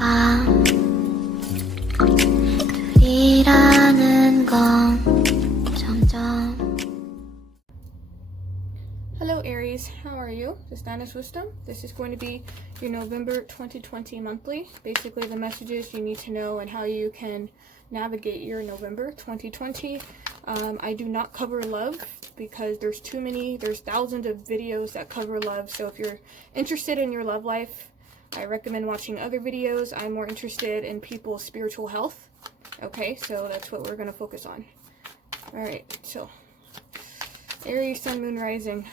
밤 둘이라는 건 점점. Hello Aries, how are you? This is Dana's Wisdom. This is going to be your November 2020 monthly. Basically the messages you need to know and how you can navigate your November 2020. I do not cover love because there's thousands of videos that cover love. So if you're interested in your love life, I recommend watching other videos. I'm more interested in people's spiritual health. Okay, so that's what we're going to focus on. Alright, so Aries, Sun, Moon, Rising.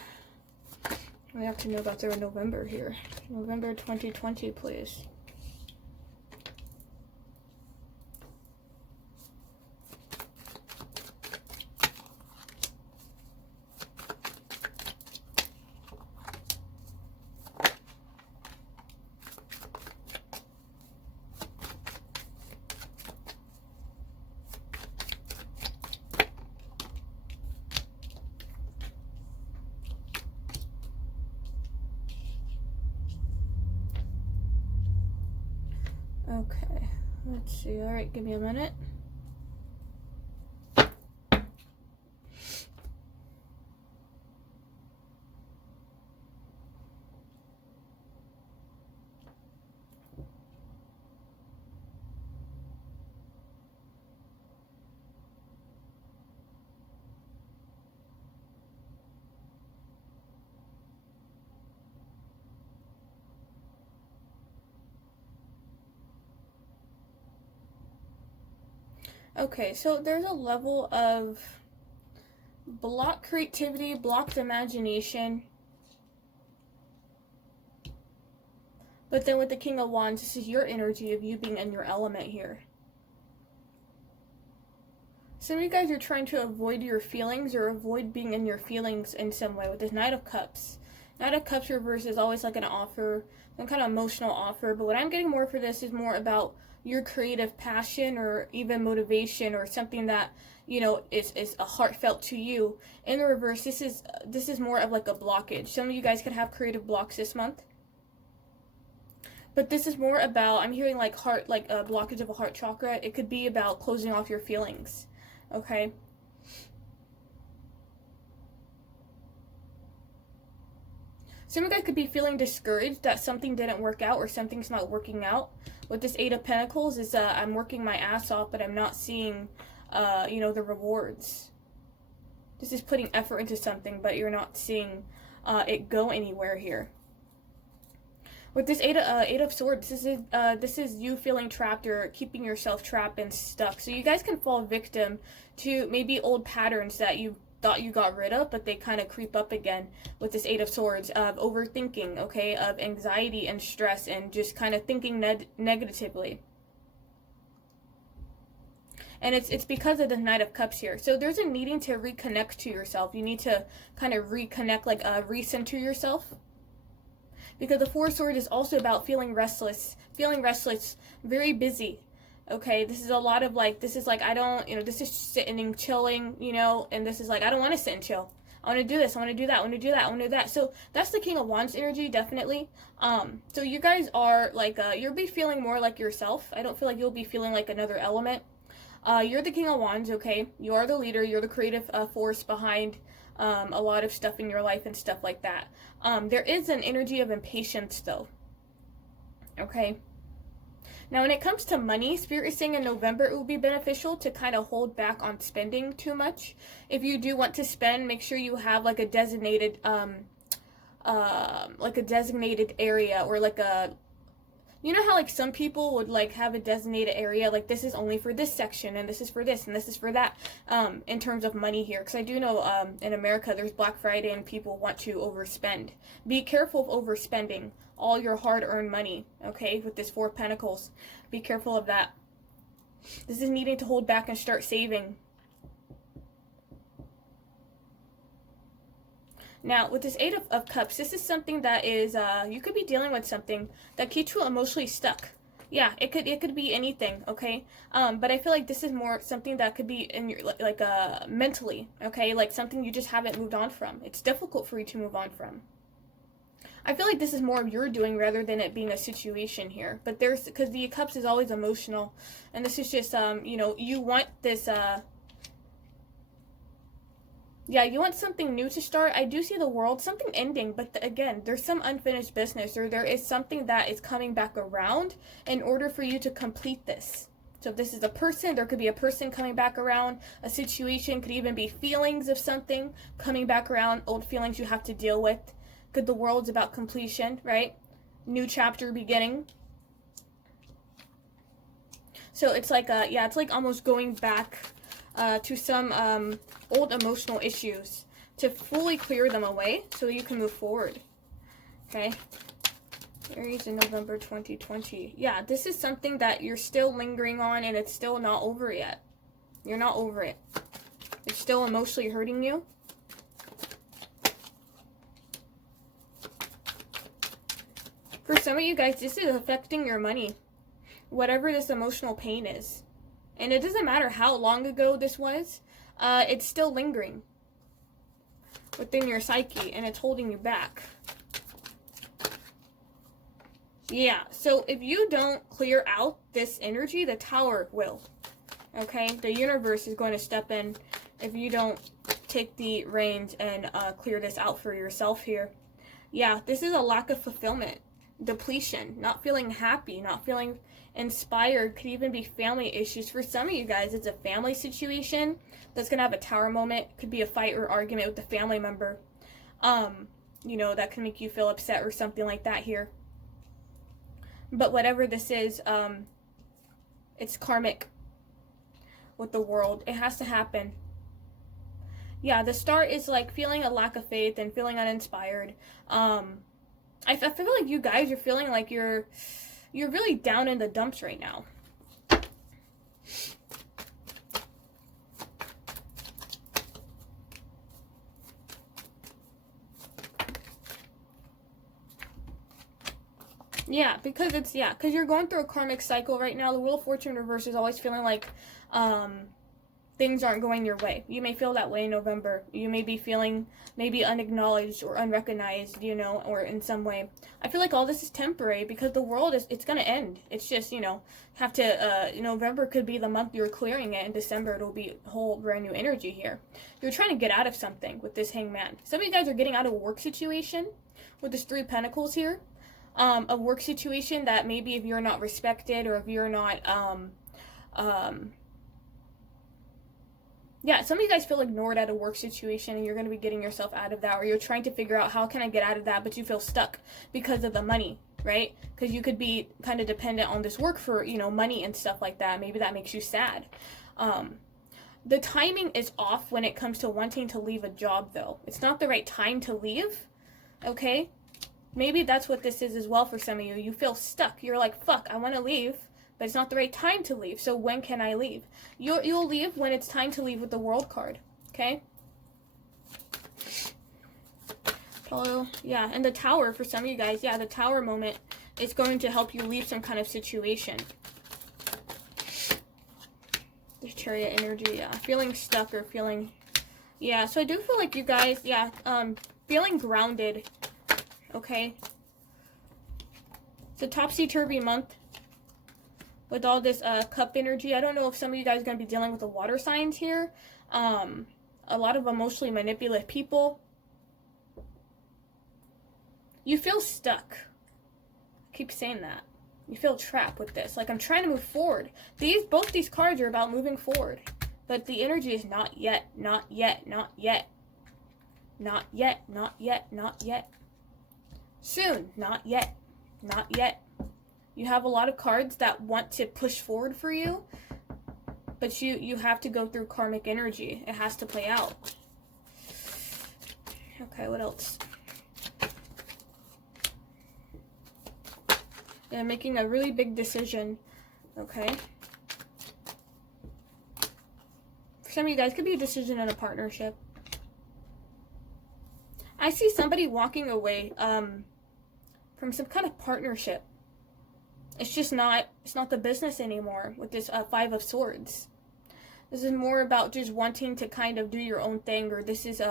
We have to know about their November here. November 2020, please. Okay, let's see. All right, give me a minute. Okay, so there's a level of blocked creativity, blocked imagination. But then with the King of Wands, this is your energy of you being in your element here. Some of you guys are trying to avoid your feelings or avoid being in your feelings in some way with this Knight of Cups. Knight of Cups reverse is always like an offer, some kind of emotional offer. But what I'm getting more for this is more about your creative passion or even motivation or something that, you know, is a heartfelt to you. In the reverse, this is more of like a blockage. Some of you guys could have creative blocks this month. But this is more about, I'm hearing like heart, like a blockage of a heart chakra. It could be about closing off your feelings. Okay? Some of you guys could be feeling discouraged that something didn't work out or something's not working out. With this Eight of Pentacles is I'm working my ass off, but I'm not seeing, you know, the rewards. This is putting effort into something, but you're not seeing it go anywhere here. With this Eight of Swords, this is you feeling trapped or keeping yourself trapped and stuck. So you guys can fall victim to maybe old patterns that you thought you got rid of, but they kind of creep up again with this Eight of Swords, of overthinking, okay, of anxiety and stress and just kind of thinking negatively. And it's because of the Knight of Cups here. So there's a needing to reconnect to yourself. You need to kind of reconnect, like recenter yourself. Because the Four of Swords is also about feeling restless, very busy. Okay, this is a lot of like, this is like, I don't, you know, this is sitting and chilling, you know, and this is like, I don't want to sit and chill. I want to do this, I want to do that, I want to do that, I want to do that. So that's the King of Wands energy, definitely. So you guys are like, you'll be feeling more like yourself. I don't feel like you'll be feeling like another element. You're the King of Wands, okay? You are the leader, you're the creative force behind a lot of stuff in your life and stuff like that. There is an energy of impatience though, okay? Now, when it comes to money, Spirit is saying in November it will be beneficial to kind of hold back on spending too much. If you do want to spend, make sure you have like a designated, area, or like a, you know how like some people would like have a designated area, like this is only for this section and this is for this and this is for that, in terms of money here. Because I do know in America there's Black Friday and people want to overspend. Be careful of overspending all your hard-earned money, okay, with this Four of Pentacles. Be careful of that. This is needing to hold back and start saving. Now, with this Eight of Cups, this is something that is, you could be dealing with something that keeps you emotionally stuck. Yeah, it could be anything, okay? But I feel like this is more something that could be in your, like, mentally, okay? Like something you just haven't moved on from. It's difficult for you to move on from. I feel like this is more of your doing rather than it being a situation here. But there's, because the Cups is always emotional. And this is just, you know, you want this, yeah, you want something new to start. I do see the World, something ending, but again, there's some unfinished business, or there is something that is coming back around in order for you to complete this. So if this is a person, there could be a person coming back around. A situation could even be feelings of something coming back around, old feelings you have to deal with. Because the World's about completion, right? New chapter beginning. So it's like, yeah, it's like almost going back to some old emotional issues to fully clear them away so you can move forward. Okay? Aries in November 2020. Yeah, this is something that you're still lingering on and it's still not over yet. You're not over it. It's still emotionally hurting you. For some of you guys, this is affecting your money. Whatever this emotional pain is. And it doesn't matter how long ago this was, it's still lingering within your psyche and it's holding you back. Yeah, so if you don't clear out this energy, the Tower will. Okay, the universe is going to step in if you don't take the reins and clear this out for yourself here. Yeah, this is a lack of fulfillment, depletion, not feeling happy, not feeling inspired. Could even be family issues. For some of you guys, it's a family situation that's going to have a Tower moment. Could be a fight or argument with a family member. You know, that can make you feel upset or something like that here. But whatever this is, it's karmic with the World. It has to happen. Yeah, the Star is like feeling a lack of faith and feeling uninspired. I feel like you guys are feeling like you're really down in the dumps right now. Yeah, because it's, yeah, because you're going through a karmic cycle right now. The Wheel of Fortune reverse is always feeling like things aren't going your way. You may feel that way in November. You may be feeling maybe unacknowledged or unrecognized, you know, or in some way. I feel like all this is temporary because the world is, it's going to end. It's just, you know, have to, November could be the month you're clearing it. In December, it'll be a whole brand new energy here. You're trying to get out of something with this Hangman. Some of you guys are getting out of a work situation with this Three of Pentacles here. A work situation that maybe if you're not respected or if you're not, yeah, some of you guys feel ignored at a work situation and you're going to be getting yourself out of that, or you're trying to figure out how can I get out of that, but you feel stuck because of the money, right? Because you could be kind of dependent on this work for, you know, money and stuff like that. Maybe that makes you sad. The timing is off when it comes to wanting to leave a job, though. It's not the right time to leave, okay? Maybe that's what this is as well for some of you. You feel stuck. You're like, fuck, I want to leave, but it's not the right time to leave. So when can I leave? You'll leave when it's time to leave with the World card, okay? Yeah, and the Tower for some of you guys, yeah, the Tower moment is going to help you leave some kind of situation. The Chariot energy, yeah, feeling stuck or feeling, yeah, so I do feel like you guys, yeah, feeling grounded, okay? It's a topsy-turvy month with all this cup energy. I don't know if some of you guys are going to be dealing with the water signs here. A lot of emotionally manipulative people. You feel stuck. I keep saying that. You feel trapped with this. Like, I'm trying to move forward. Both these cards are about moving forward. But the energy is not yet, not yet, not yet. Not yet, not yet, not yet. Soon, not yet, not yet. You have a lot of cards that want to push forward for you, but you have to go through karmic energy. It has to play out. Okay, what else? Yeah, making a really big decision. Okay. For some of you guys, it could be a decision in a partnership. I see somebody walking away from some kind of partnership. It's just not, it's not the business anymore with this Five of Swords. This is more about just wanting to kind of do your own thing, or this is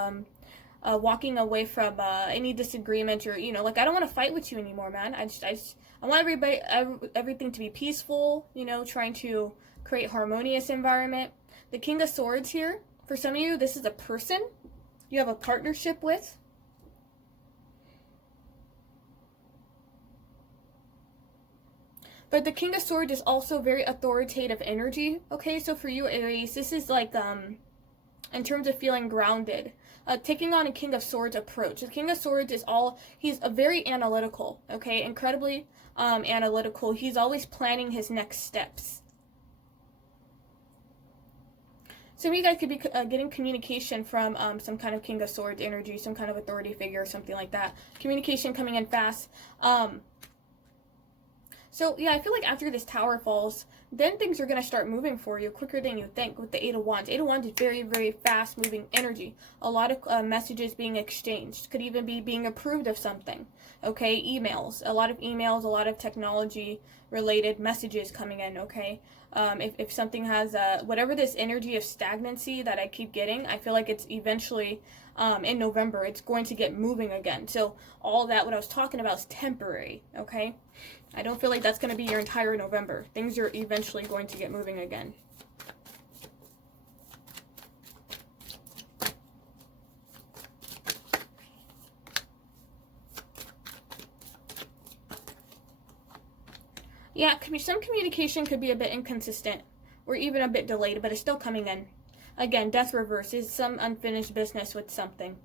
walking away from any disagreement, or, you know, like, I don't want to fight with you anymore, man. I want everything to be peaceful, you know, trying to create harmonious environment. The King of Swords here, for some of you, this is a person you have a partnership with. But the King of Swords is also very authoritative energy, okay? So for you, Aries, this is like, in terms of feeling grounded, taking on a King of Swords approach. The King of Swords is he's a very analytical, okay? Incredibly analytical. He's always planning his next steps. Some of you guys could be getting communication from some kind of King of Swords energy, some kind of authority figure or something like that. Communication coming in fast. So, yeah, I feel like after this tower falls, then things are going to start moving for you quicker than you think with the Eight of Wands. Eight of Wands is very, very fast-moving energy. A lot of messages being exchanged. Could even be being approved of something. Okay, emails. A lot of technology-related messages coming in, okay? If something has, whatever this energy of stagnancy that I keep getting, I feel like it's eventually, in November, it's going to get moving again. So all that, what I was talking about, is temporary, okay? I don't feel like that's going to be your entire November. Things are eventually going to get moving again. Yeah, some communication could be a bit inconsistent or even a bit delayed, but it's still coming in. Again, death reverse is some unfinished business with something.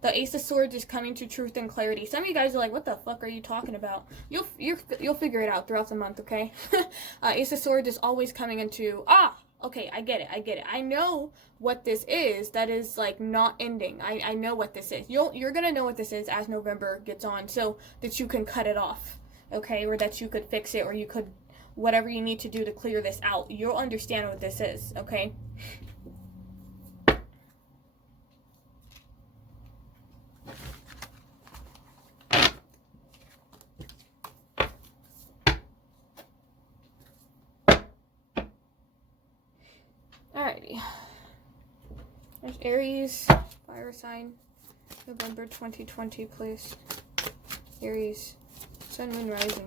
The Ace of Swords is coming to truth and clarity. Some of you guys are like, what the fuck are you talking about? You'll figure it out throughout the month, okay? Ace of Swords is always coming into, okay, I get it. I know what this is that is, like, not ending. I know what this is. You're going to know what this is as November gets on, so that you can cut it off, okay? Or that you could fix it, or you could, whatever you need to do to clear this out. You'll understand what this is, okay? Alrighty. There's Aries, fire sign, November 2020, please. Aries, sun, moon, rising.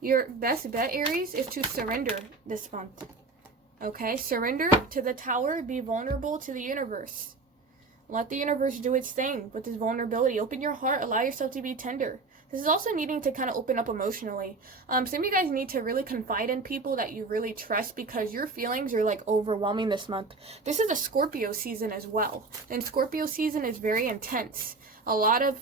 Your best bet, Aries, is to surrender this month. Okay? Surrender to the tower. Be vulnerable to the universe. Let the universe do its thing with this vulnerability. Open your heart. Allow yourself to be tender. This is also needing to kind of open up emotionally. Some of you guys need to really confide in people that you really trust, because your feelings are, like, overwhelming this month. This is a Scorpio season as well. And Scorpio season is very intense. A lot of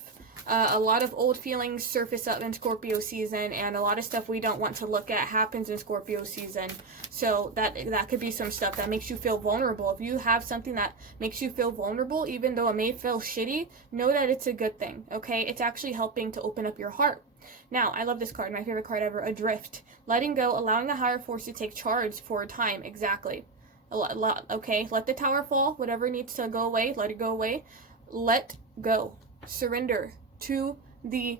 old feelings surface up in Scorpio season, and a lot of stuff we don't want to look at happens in Scorpio season. So that could be some stuff that makes you feel vulnerable. If you have something that makes you feel vulnerable, even though it may feel shitty, know that it's a good thing, okay? It's actually helping to open up your heart. Now, I love this card, my favorite card ever, Adrift. Letting go, allowing a higher force to take charge for a time, exactly. Okay, let the tower fall, whatever needs to go away, let it go away. Let go. Surrender to the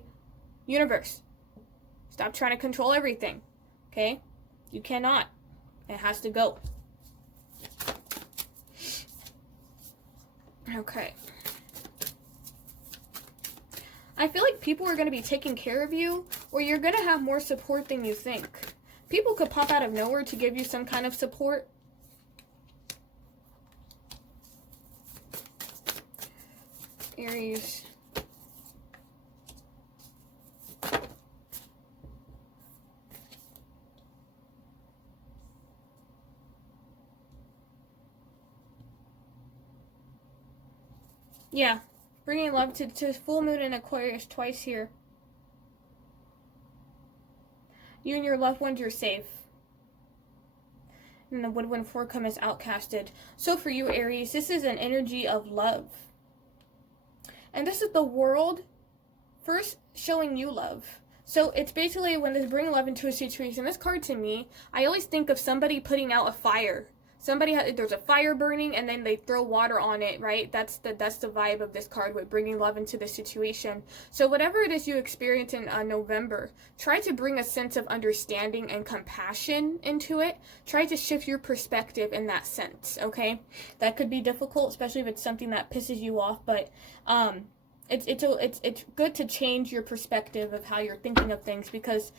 universe. Stop trying to control everything, okay? You cannot. It has to go. Okay. I feel like people are going to be taking care of you, or you're going to have more support than you think. People could pop out of nowhere to give you some kind of support. Aries. Yeah, bringing love to full moon in Aquarius twice here. You and your loved ones are safe. And the Woodwind Forecome is outcasted. So for you, Aries, this is an energy of love. And this is the world first showing you love. So it's basically when they bring love into a situation. This card to me, I always think of somebody putting out a fire there's a fire burning and then they throw water on it, right? That's the vibe of this card with bringing love into the situation. So whatever it is you experience in November, try to bring a sense of understanding and compassion into it. Try to shift your perspective in that sense, okay? That could be difficult, especially if it's something that pisses you off, but it's good to change your perspective of how you're thinking of things, because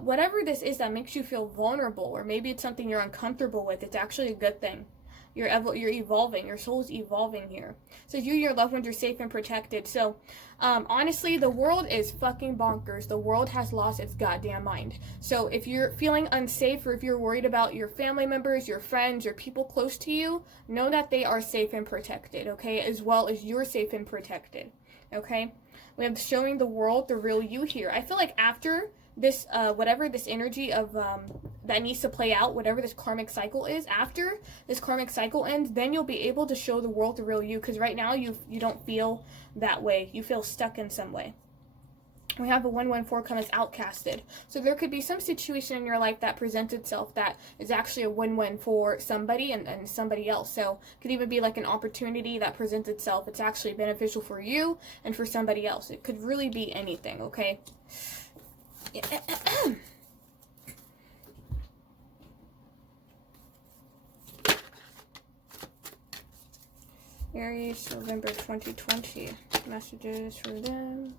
whatever this is that makes you feel vulnerable, or maybe it's something you're uncomfortable with, it's actually a good thing. You're evolving. Your soul's evolving here. So you and your loved ones are safe and protected. So honestly, the world is fucking bonkers. The world has lost its goddamn mind. So if you're feeling unsafe, or if you're worried about your family members, your friends, or people close to you, know that they are safe and protected, okay? As well as you're safe and protected. Okay, we have showing the world the real you here. I feel like after this, whatever this energy of that needs to play out, whatever this karmic cycle is, after this karmic cycle ends, then you'll be able to show the world the real you. Because right now you don't feel that way. You feel stuck in some way. We have a 114 come as outcasted. So there could be some situation in your life that presents itself that is actually a win-win for somebody and somebody else. So it could even be like an opportunity that presents itself. It's actually beneficial for you and for somebody else. It could really be anything, okay? Aries, November 2020. Messages for them.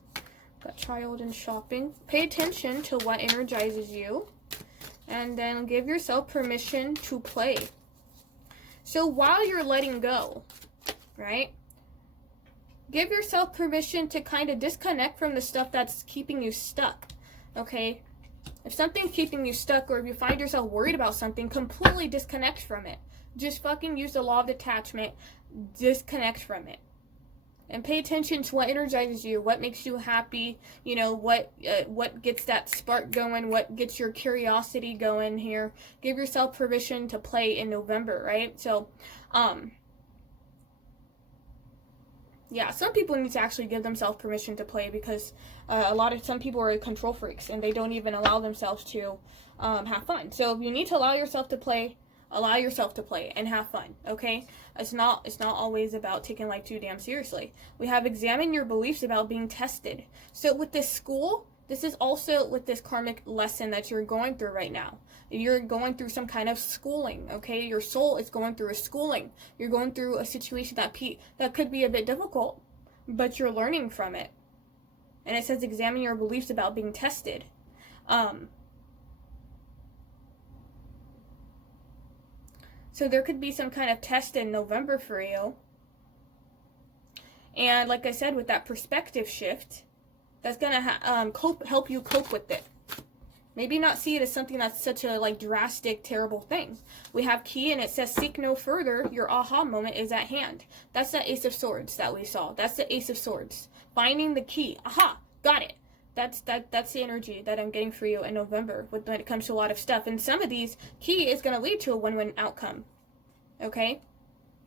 Got child and shopping. Pay attention to what energizes you, and then give yourself permission to play. So while you're letting go, right, give yourself permission to kind of disconnect from the stuff that's keeping you stuck, okay? If something's keeping you stuck, or if you find yourself worried about something, completely disconnect from it. Just fucking use the law of detachment. Disconnect from it. And pay attention to what energizes you, what makes you happy, you know, what gets that spark going, what gets your curiosity going here. Give yourself permission to play in November, right? So, yeah, some people need to actually give themselves permission to play, because some people are control freaks and they don't even allow themselves to have fun. So if you need to allow yourself to play and have fun, okay? It's not always about taking life too damn seriously. We have examine your beliefs about being tested. So with this school, this is also with this karmic lesson that you're going through right now. You're going through some kind of schooling, okay? Your soul is going through a schooling. You're going through a situation that could be a bit difficult, but you're learning from it. And it says examine your beliefs about being tested. So there could be some kind of test in November for you. And like I said, with that perspective shift, that's going to help you cope with it. Maybe not see it as something that's such a drastic, terrible thing. We have key, and it says seek no further. Your aha moment is at hand. That's the Ace of Swords that we saw. That's the Ace of Swords. Finding the key. Aha, got it. That's the energy that I'm getting for you in November when it comes to a lot of stuff. And some of these, key is going to lead to a win-win outcome. Okay?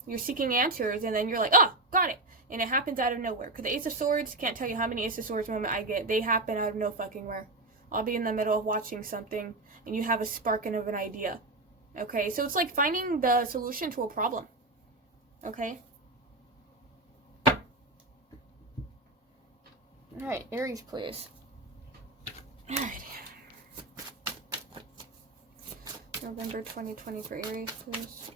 You're seeking answers, and then you're like, oh, got it. And it happens out of nowhere. Because the Ace of Swords, can't tell you how many Ace of Swords moments I get. They happen out of no fucking where. I'll be in the middle of watching something, and you have a sparking of an idea. Okay? So it's like finding the solution to a problem. Okay? Alright, Aries, please. Alright. November 2020 for Aries, please.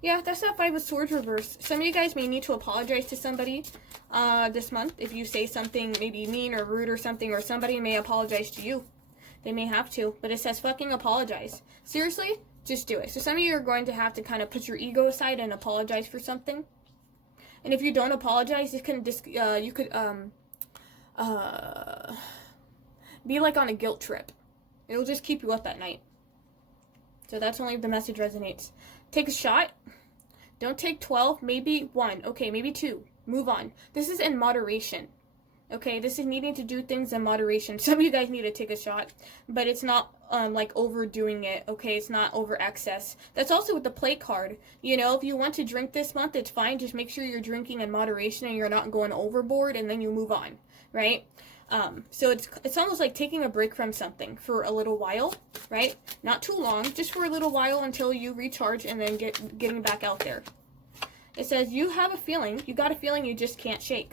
Yeah, that's that Five of Swords reverse. Some of you guys may need to apologize to somebody this month. If you say something maybe mean or rude or something, or somebody may apologize to you. They may have to, but it says fucking apologize. Seriously? Just do it. So some of you are going to have to kind of put your ego aside and apologize for something. And if you don't apologize, you could be like on a guilt trip. It'll just keep you up at night. So that's only if the message resonates. Take a shot. Don't take 12, maybe 1. Okay, maybe 2. Move on. This is in moderation. Okay, this is needing to do things in moderation. Some of you guys need to take a shot, but it's not like overdoing it. Okay, it's not over excess. That's also with the play card. You know, if you want to drink this month, it's fine. Just make sure you're drinking in moderation and you're not going overboard, and then you move on, right? So it's almost like taking a break from something for a little while, right? Not too long, just for a little while until you recharge and then getting back out there. It says you got a feeling you just can't shake.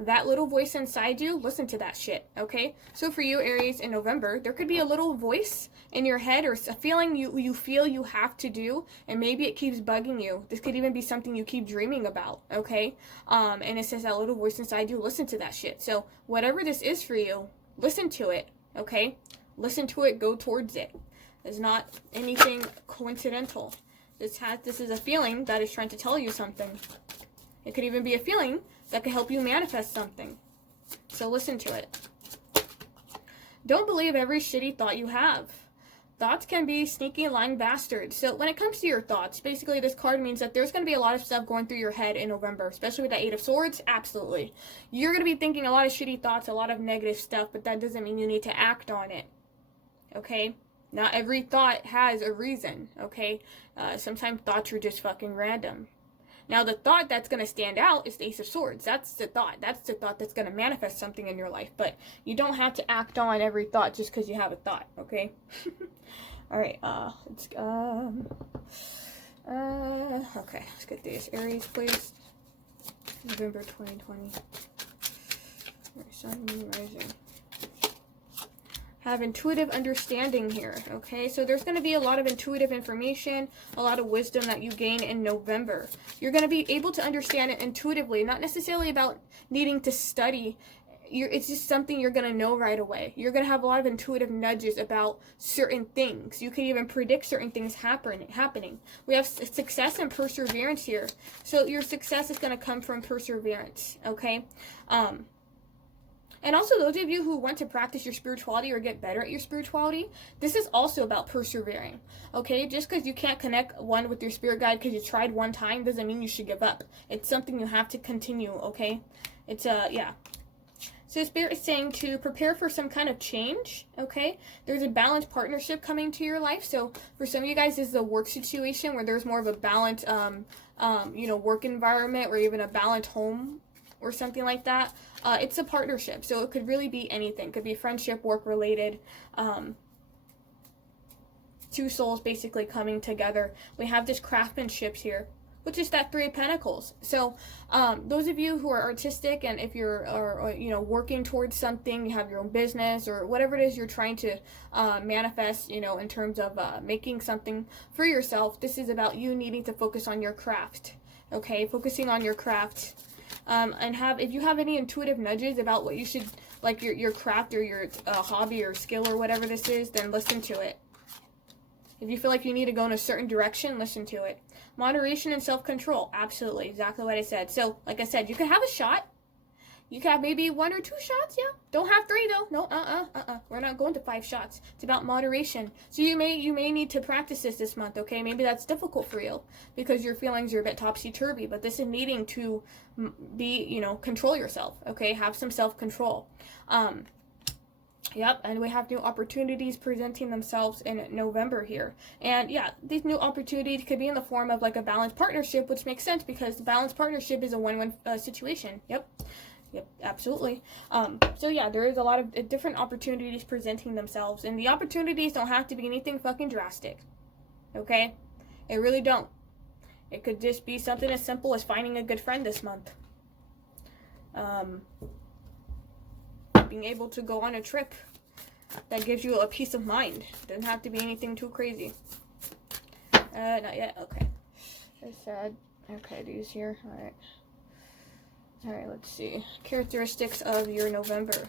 That little voice inside you, listen to that shit, okay? So for you, Aries, in November, there could be a little voice in your head or a feeling you feel you have to do, and maybe it keeps bugging you. This could even be something you keep dreaming about, okay? And it says that little voice inside you, listen to that shit. So whatever this is for you, listen to it, okay? Listen to it, go towards it. It's not anything coincidental. This is a feeling that is trying to tell you something. It could even be a feeling that can help you manifest something. So listen to it. Don't believe every shitty thought you have. Thoughts can be sneaky lying bastards. So when it comes to your thoughts, basically this card means that there's going to be a lot of stuff going through your head in November, especially with the 8 of Swords. Absolutely. You're going to be thinking a lot of shitty thoughts, a lot of negative stuff, but that doesn't mean you need to act on it. Okay? Not every thought has a reason. Okay? Sometimes thoughts are just fucking random. Now, the thought that's going to stand out is the Ace of Swords. That's the thought. That's the thought that's going to manifest something in your life. But you don't have to act on every thought just because you have a thought, okay? All right, okay, let's get this. Aries, please. November 2020. Sun, Moon, Rising. Have intuitive understanding here, okay? So there's going to be a lot of intuitive information, a lot of wisdom that you gain in November. You're going to be able to understand it intuitively, not necessarily about needing to study. It's just something you're going to know right away. You're going to have a lot of intuitive nudges about certain things. You can even predict certain things happening. We have success and perseverance here. So your success is going to come from perseverance, okay? And also, those of you who want to practice your spirituality or get better at your spirituality, this is also about persevering, okay? Just because you can't connect one with your spirit guide because you tried one time doesn't mean you should give up. It's something you have to continue, okay? It's, yeah. So Spirit is saying to prepare for some kind of change, okay? There's a balanced partnership coming to your life. So for some of you guys, this is a work situation where there's more of a balanced, work environment or even a balanced home or something like that. It's a partnership, so it could really be anything. It could be friendship, work related, two souls basically coming together. We have this craftsmanship here, which is that 3 of Pentacles. So those of you who are artistic, and if you're working towards something, you have your own business or whatever it is you're trying to manifest, in terms of making something for yourself, this is about you needing to focus on your craft, okay? Focusing on your craft. And if you have any intuitive nudges about what you should, like your craft or your hobby or skill or whatever this is, then listen to it. If you feel like you need to go in a certain direction, listen to it. Moderation and self-control. Absolutely. Exactly what I said. So, like I said, you can have a shot. You can have maybe 1 or 2 shots, yeah. Don't have 3 though. No, We're not going to 5 shots. It's about moderation. So you may need to practice this month, okay? Maybe that's difficult for you because your feelings are a bit topsy-turvy, but this is needing to be, control yourself, okay? Have some self-control. Yep, and we have new opportunities presenting themselves in November here. And yeah, these new opportunities could be in the form of like a balanced partnership, which makes sense because the balanced partnership is a win-win situation. Yep, absolutely. So yeah, there is a lot of different opportunities presenting themselves, and the opportunities don't have to be anything fucking drastic, okay? It really don't. It could just be something as simple as finding a good friend this month. Being able to go on a trip that gives you a peace of mind. Doesn't have to be anything too crazy. Not yet. Okay. I said, okay, these here. Alright, let's see. Characteristics of your November.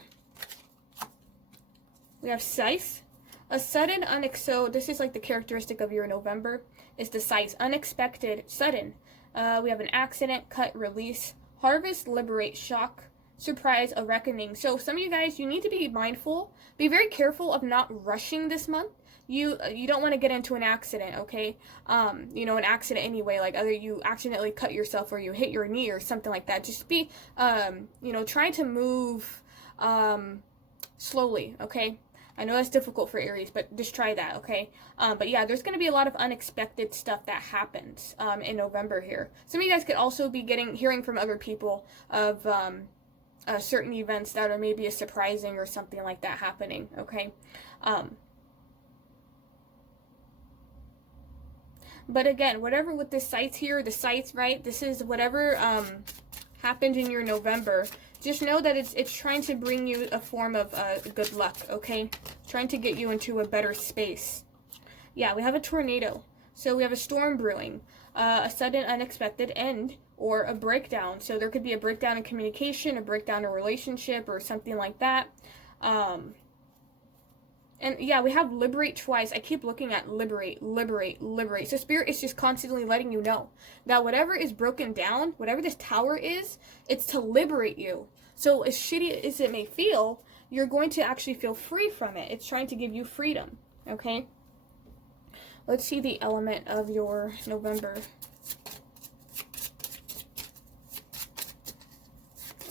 We have scythe. A sudden, so this is like the characteristic of your November. Is the scythe. Unexpected, sudden. We have an accident, cut, release. Harvest, liberate, shock. Surprise, a reckoning. So some of you guys, you need to be mindful. Be very careful of not rushing this month. You don't want to get into an accident, okay? An accident anyway, like either you accidentally cut yourself or you hit your knee or something like that. Just be, trying to move slowly, okay? I know that's difficult for Aries, but just try that, okay? But yeah, there's going to be a lot of unexpected stuff that happens in November here. Some of you guys could also be hearing from other people of certain events that are maybe a surprising or something like that happening, okay? But again, whatever with the sights here, the sights, right? This is whatever happened in your November. Just know that it's trying to bring you a form of good luck, okay? Trying to get you into a better space. Yeah, we have a tornado. So we have a storm brewing, a sudden unexpected end, or a breakdown. So there could be a breakdown in communication, a breakdown in a relationship, or something like that. And yeah, we have liberate twice. I keep looking at liberate, liberate, liberate. So Spirit is just constantly letting you know that whatever is broken down, whatever this tower is, it's to liberate you. So as shitty as it may feel, you're going to actually feel free from it. It's trying to give you freedom, okay? Let's see the element of your November.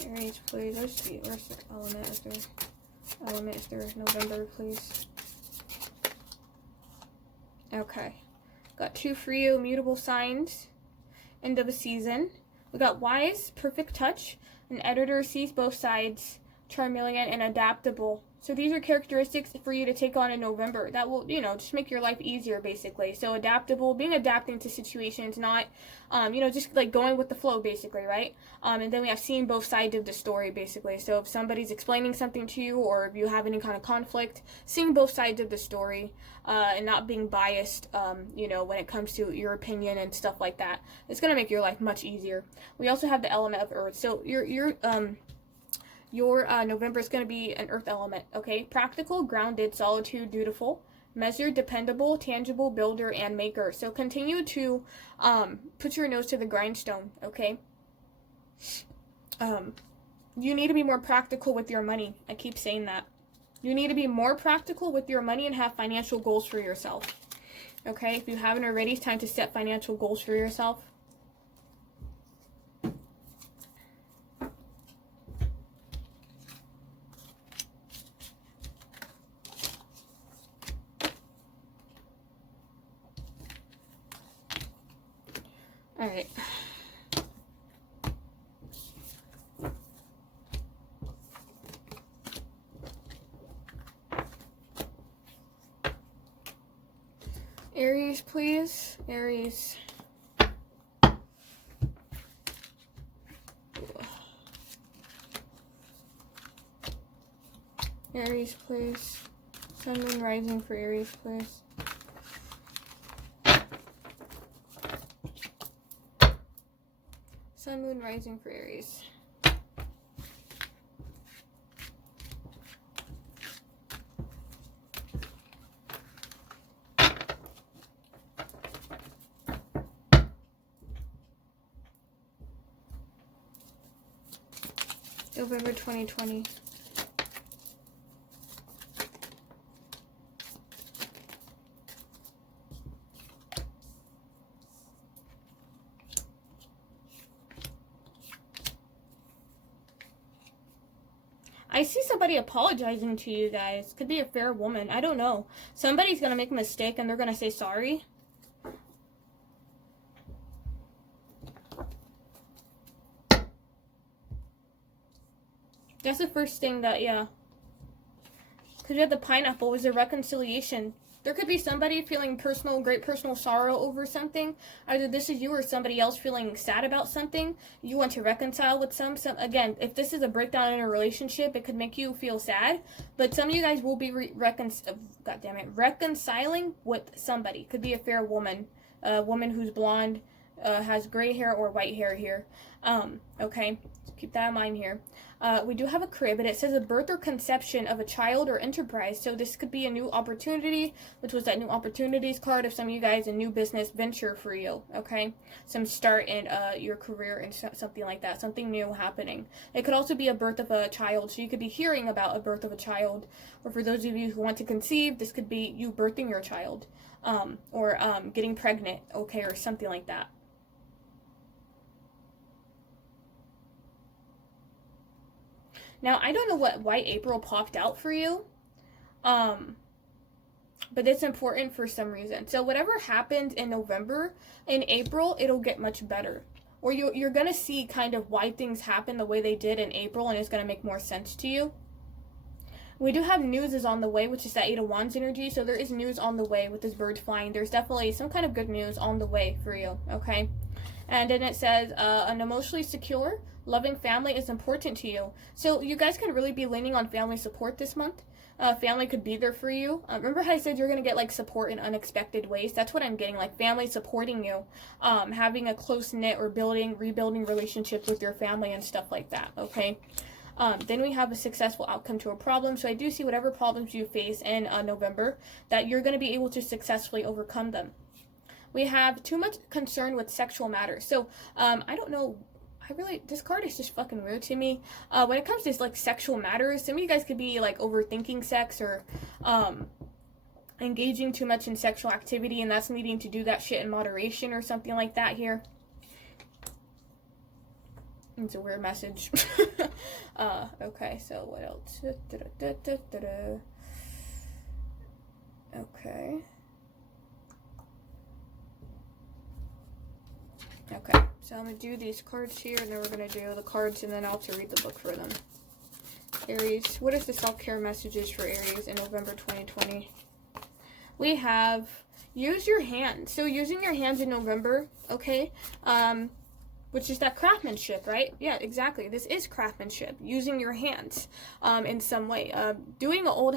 Aries, please. Let's see. Where's the element? Is there element? Is there November, please? Okay. Got 2 for you. Mutable signs. End of a season. We got wise, perfect touch. An editor sees both sides. Charmeleon and adaptable. So these are characteristics for you to take on in November that will, you know, just make your life easier, basically. So adaptable, being adapting to situations, not, you know, just like going with the flow, basically, right? And then we have seeing both sides of the story, basically. So if somebody's explaining something to you, or if you have any kind of conflict, seeing both sides of the story, and not being biased, you know, when it comes to your opinion and stuff like that. It's going to make your life much easier. We also have the element of earth. So your November is going to be an earth element, okay? Practical, grounded, solitude, dutiful, measured, dependable, tangible, builder, and maker. So continue to put your nose to the grindstone, okay? You need to be more practical with your money. I keep saying that. You need to be more practical with your money and have financial goals for yourself, okay? If you haven't already, it's time to set financial goals for yourself. All right. Aries, please. Aries. Aries, please. Sun, Moon, Rising for Aries, please. Sun, Moon, Rising for Aries. November 2020. I see somebody apologizing to you guys. Could be a fair woman. I don't know. Somebody's going to make a mistake and they're going to say sorry. That's the first thing that, yeah. Because you have the pineapple is a reconciliation. There could be somebody feeling great personal sorrow over something. Either this is you or somebody else feeling sad about something. You want to reconcile with some again, if this is a breakdown in a relationship, it could make you feel sad. But some of you guys will be reconciling with somebody. Could be a fair woman. A woman who's blonde, has gray hair or white hair here. Okay, so keep that in mind here. We do have a crib, and it says a birth or conception of a child or enterprise. So this could be a new opportunity, which was that new opportunities card of some of you guys, a new business venture for you, okay? Some start in your career and something like that, something new happening. It could also be a birth of a child, so you could be hearing about a birth of a child. Or for those of you who want to conceive, this could be you birthing your child, or getting pregnant, okay, or something like that. Now, I don't know why April popped out for you, but it's important for some reason. So whatever happened in November, in April, it'll get much better. or you're going to see kind of why things happen the way they did in April, and it's going to make more sense to you. We do have news is on the way, which is that 8 of Wands energy. So there is news on the way with this bird flying. There's definitely some kind of good news on the way for you, okay? And then it says, an emotionally secure, loving family is important to you. So you guys can really be leaning on family support this month. Family could be there for you. Remember how I said you're going to get like support in unexpected ways? That's what I'm getting, like family supporting you, having a close-knit or rebuilding relationships with your family and stuff like that, okay? Then we have a successful outcome to a problem. So I do see whatever problems you face in November, that you're going to be able to successfully overcome them. We have too much concern with sexual matters. So I don't know. This card is just fucking weird to me. When it comes to like sexual matters, some of you guys could be like overthinking sex or engaging too much in sexual activity, and that's needing to do that shit in moderation or something like that here. It's a weird message. Okay, so what else? Okay. Okay, so I'm going to do these cards here, and then we're going to do the cards, and then I'll have to read the book for them. Aries, what is the self-care messages for Aries in November 2020? We have, use your hands. So using your hands in November, okay, which is that craftsmanship, right? Yeah, exactly. This is craftsmanship, using your hands in some way. Doing an old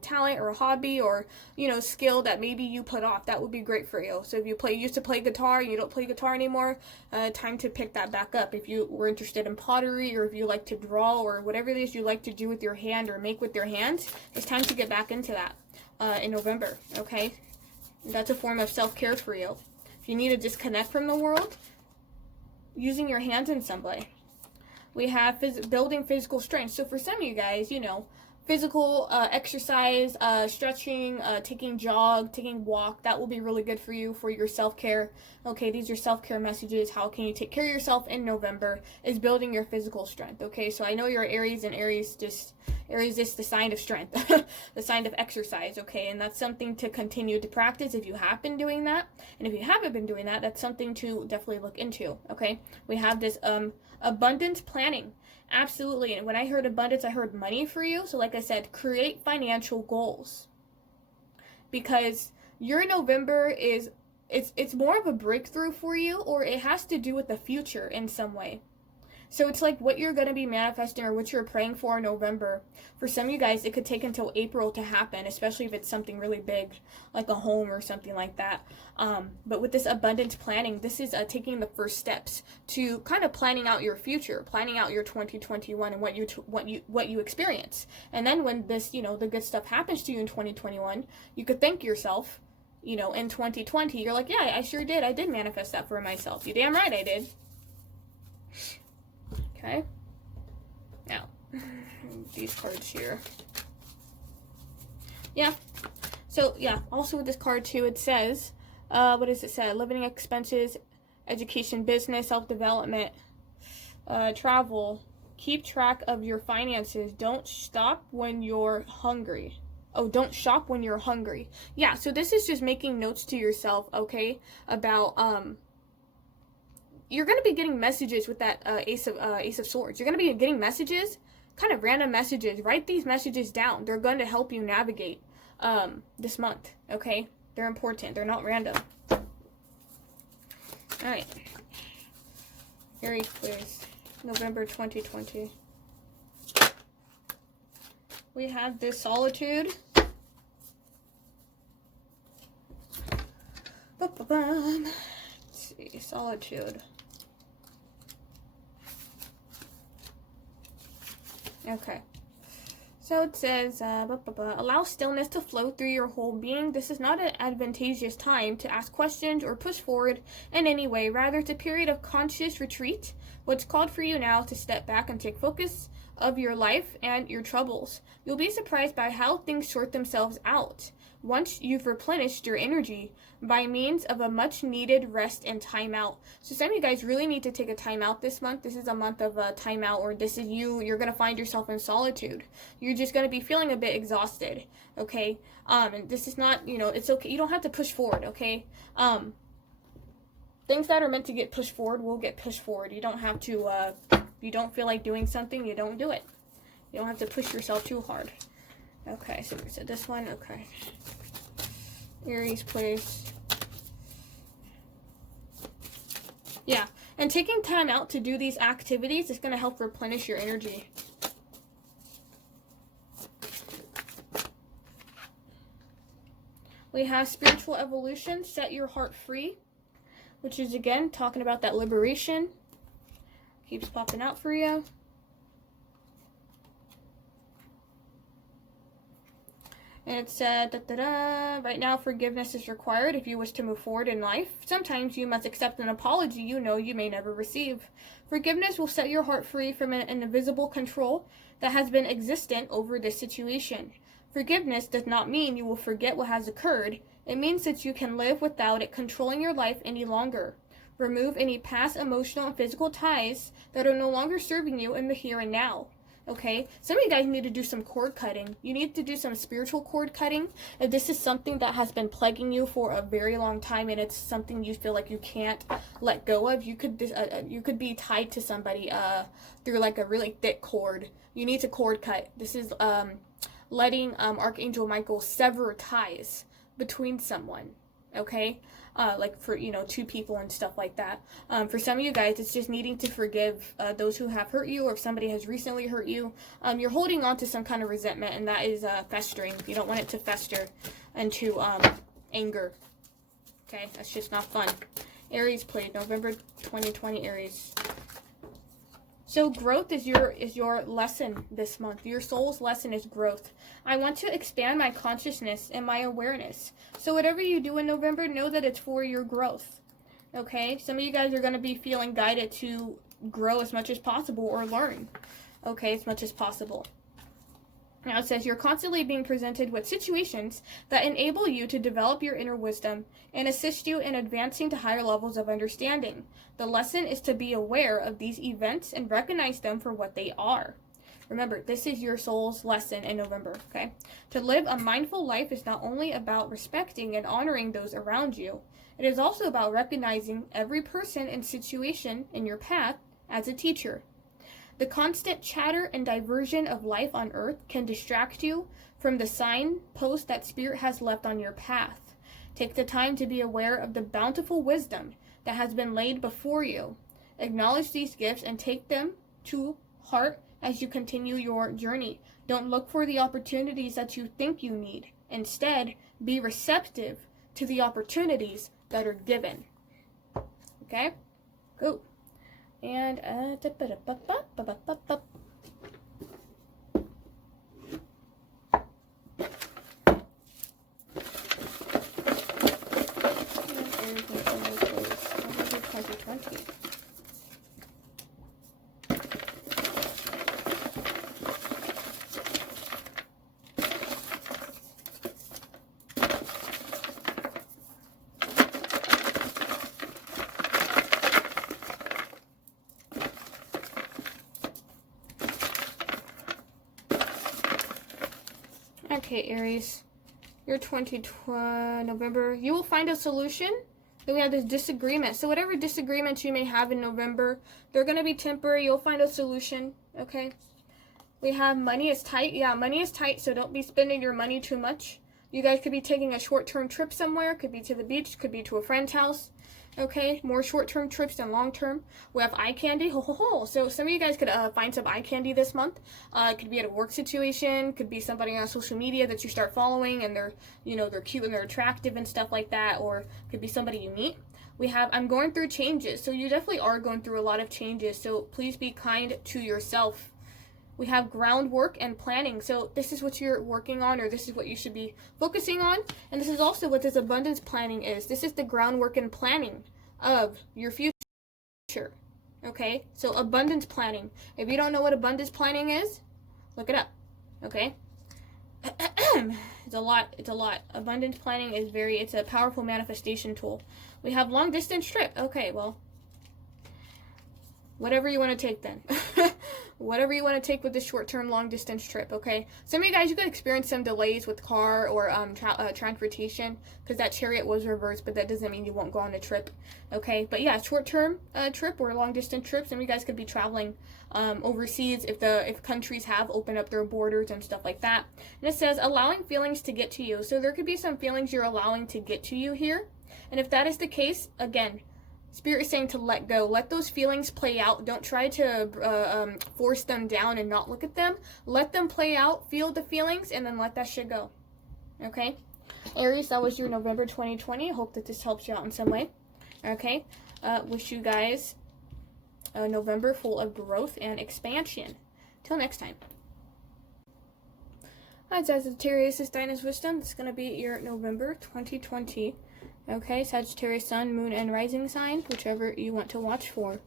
talent or a hobby or, you know, skill that maybe you put off, that would be great for you. So if you used to play guitar and you don't play guitar anymore, time to pick that back up. If you were interested in pottery, or if you like to draw, or whatever it is you like to do with your hand or make with your hands, it's time to get back into that in November, okay? That's a form of self-care for you. If you need to disconnect from the world, using your hands in some way. We have building physical strength. So for some of you guys, you know, physical exercise, stretching, taking walk, that will be really good for you for your self-care. Okay, these are self-care messages. How can you take care of yourself in November is building your physical strength. Okay, so I know you're Aries, and Aries is the sign of strength, the sign of exercise, okay? And that's something to continue to practice if you have been doing that. And if you haven't been doing that, that's something to definitely look into, okay? We have this abundance planning. Absolutely. And when I heard abundance, I heard money for you. So like I said, create financial goals. Because your November is, it's more of a breakthrough for you, or it has to do with the future in some way. So it's like what you're going to be manifesting or what you're praying for in November. For some of you guys, it could take until April to happen, especially if it's something really big, like a home or something like that. But with this abundance planning, this is taking the first steps to kind of planning out your future, planning out your 2021 and what you experience. And then when this, you know, the good stuff happens to you in 2021, you could thank yourself, you know, in 2020. You're like, yeah, I sure did. I did manifest that for myself. You damn right I did. Okay, now, these cards here. Yeah, so yeah, also with this card too, it says, what does it say? Living expenses, education, business, self-development, travel. Keep track of your finances. Don't stop when you're hungry. Oh, don't shop when you're hungry. Yeah, so this is just making notes to yourself, okay, about, you're going to be getting messages with that Ace of Swords. You're going to be getting messages, kind of random messages. Write these messages down. They're going to help you navigate this month, okay? They're important. They're not random. All right. Aries, please. November 2020. We have this Solitude. Let's see. Solitude. Okay, so it says, allow stillness to flow through your whole being. This is not an advantageous time to ask questions or push forward in any way. Rather, it's a period of conscious retreat. What's called for you now to step back and take focus of your life and your troubles. You'll be surprised by how things sort themselves out once you've replenished your energy by means of a much needed rest and time out. So some of you guys really need to take a time out this month. This is a month of time out, or this is you're going to find yourself in solitude. You're just going to be feeling a bit exhausted, okay? And this is not, you know, it's okay. You don't have to push forward, okay? things that are meant to get pushed forward will get pushed forward. You don't have to, you don't feel like doing something, you don't do it. You don't have to push yourself too hard. Okay, so this one, okay. Aries, please. Yeah, and taking time out to do these activities is going to help replenish your energy. We have spiritual evolution, set your heart free, which is, again, talking about that liberation. Keeps popping out for you. And it said, right now forgiveness is required if you wish to move forward in life. Sometimes you must accept an apology you know you may never receive. Forgiveness will set your heart free from an invisible control that has been existent over this situation. Forgiveness does not mean you will forget what has occurred. It means that you can live without it controlling your life any longer. Remove any past emotional and physical ties that are no longer serving you in the here and now. Okay, some of you guys need to do some cord cutting. You need to do some spiritual cord cutting. If this is something that has been plaguing you for a very long time and it's something you feel like you can't let go of, you could be tied to somebody through like a really thick cord. You need to cord cut. This is letting Archangel Michael sever ties between someone. Okay, like for, you know, two people and stuff like that. For some of you guys, it's just needing to forgive those who have hurt you, or if somebody has recently hurt you. You're holding on to some kind of resentment, and that is festering. You don't want it to fester into anger. Okay, that's just not fun. Aries, played November 2020, Aries. So growth is your lesson this month. Your soul's lesson is growth. I want to expand my consciousness and my awareness. So whatever you do in November, know that it's for your growth. Okay? Some of you guys are going to be feeling guided to grow as much as possible or learn. Okay? As much as possible. Now it says you're constantly being presented with situations that enable you to develop your inner wisdom and assist you in advancing to higher levels of understanding. The lesson is to be aware of these events and recognize them for what they are. Remember, this is your soul's lesson in November, okay? To live a mindful life is not only about respecting and honoring those around you, it is also about recognizing every person and situation in your path as a teacher. The constant chatter and diversion of life on earth can distract you from the signpost that Spirit has left on your path. Take the time to be aware of the bountiful wisdom that has been laid before you. Acknowledge these gifts and take them to heart as you continue your journey. Don't look for the opportunities that you think you need. Instead, be receptive to the opportunities that are given. Okay? Cool. And okay, Aries, your 2020 November, you will find a solution. Then we have this disagreement. So whatever disagreements you may have in November, they're going to be temporary. You'll find a solution, okay? We have money is tight. Yeah, money is tight, so don't be spending your money too much. You guys could be taking a short-term trip somewhere. Could be to the beach, could be to a friend's house. Okay, more short-term trips than long-term. We have eye candy. Ho, ho, ho. So some of you guys could find some eye candy this month. It could be at a work situation. Could be somebody on social media that you start following and they're, you know, they're cute and they're attractive and stuff like that. Or could be somebody you meet. We have, I'm going through changes. So you definitely are going through a lot of changes. So please be kind to yourself. We have groundwork and planning. So this is what you're working on, or this is what you should be focusing on. And this is also what this abundance planning is. This is the groundwork and planning of your future. Okay? So abundance planning. If you don't know what abundance planning is, look it up. Okay? It's a lot. It's a lot. Abundance planning is it's a powerful manifestation tool. We have long distance trip. Okay, well, whatever you want to take then. whatever you want to take with this short-term, long-distance trip, okay? Some of you guys, you could experience some delays with car or transportation, because that chariot was reversed, but that doesn't mean you won't go on a trip, okay? But yeah, short-term trip or long-distance trip. Some of you guys could be traveling overseas if countries have opened up their borders and stuff like that. And it says, allowing feelings to get to you. So there could be some feelings you're allowing to get to you here. And if that is the case, again, Spirit is saying to let go. Let those feelings play out. Don't try to force them down and not look at them. Let them play out. Feel the feelings and then let that shit go. Okay? Aries, that was your November 2020. I hope that this helps you out in some way. Okay? Wish you guys a November full of growth and expansion. Till next time. Hi, Sagittarius. This is Dinah's Wisdom. This is going to be your November 2020. Okay, Sagittarius sun, moon, and rising sign, whichever you want to watch for.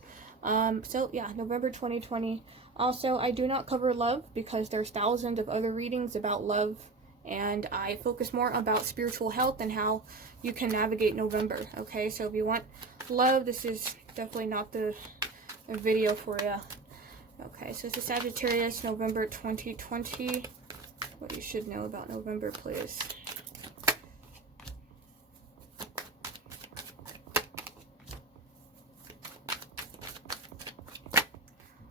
So yeah, November 2020. Also, I do not cover love because there's thousands of other readings about love, and I focus more about spiritual health and how you can navigate November. Okay, so if you want love, this is definitely not the video for you. Okay, so this is Sagittarius, November 2020. What you should know about November, please.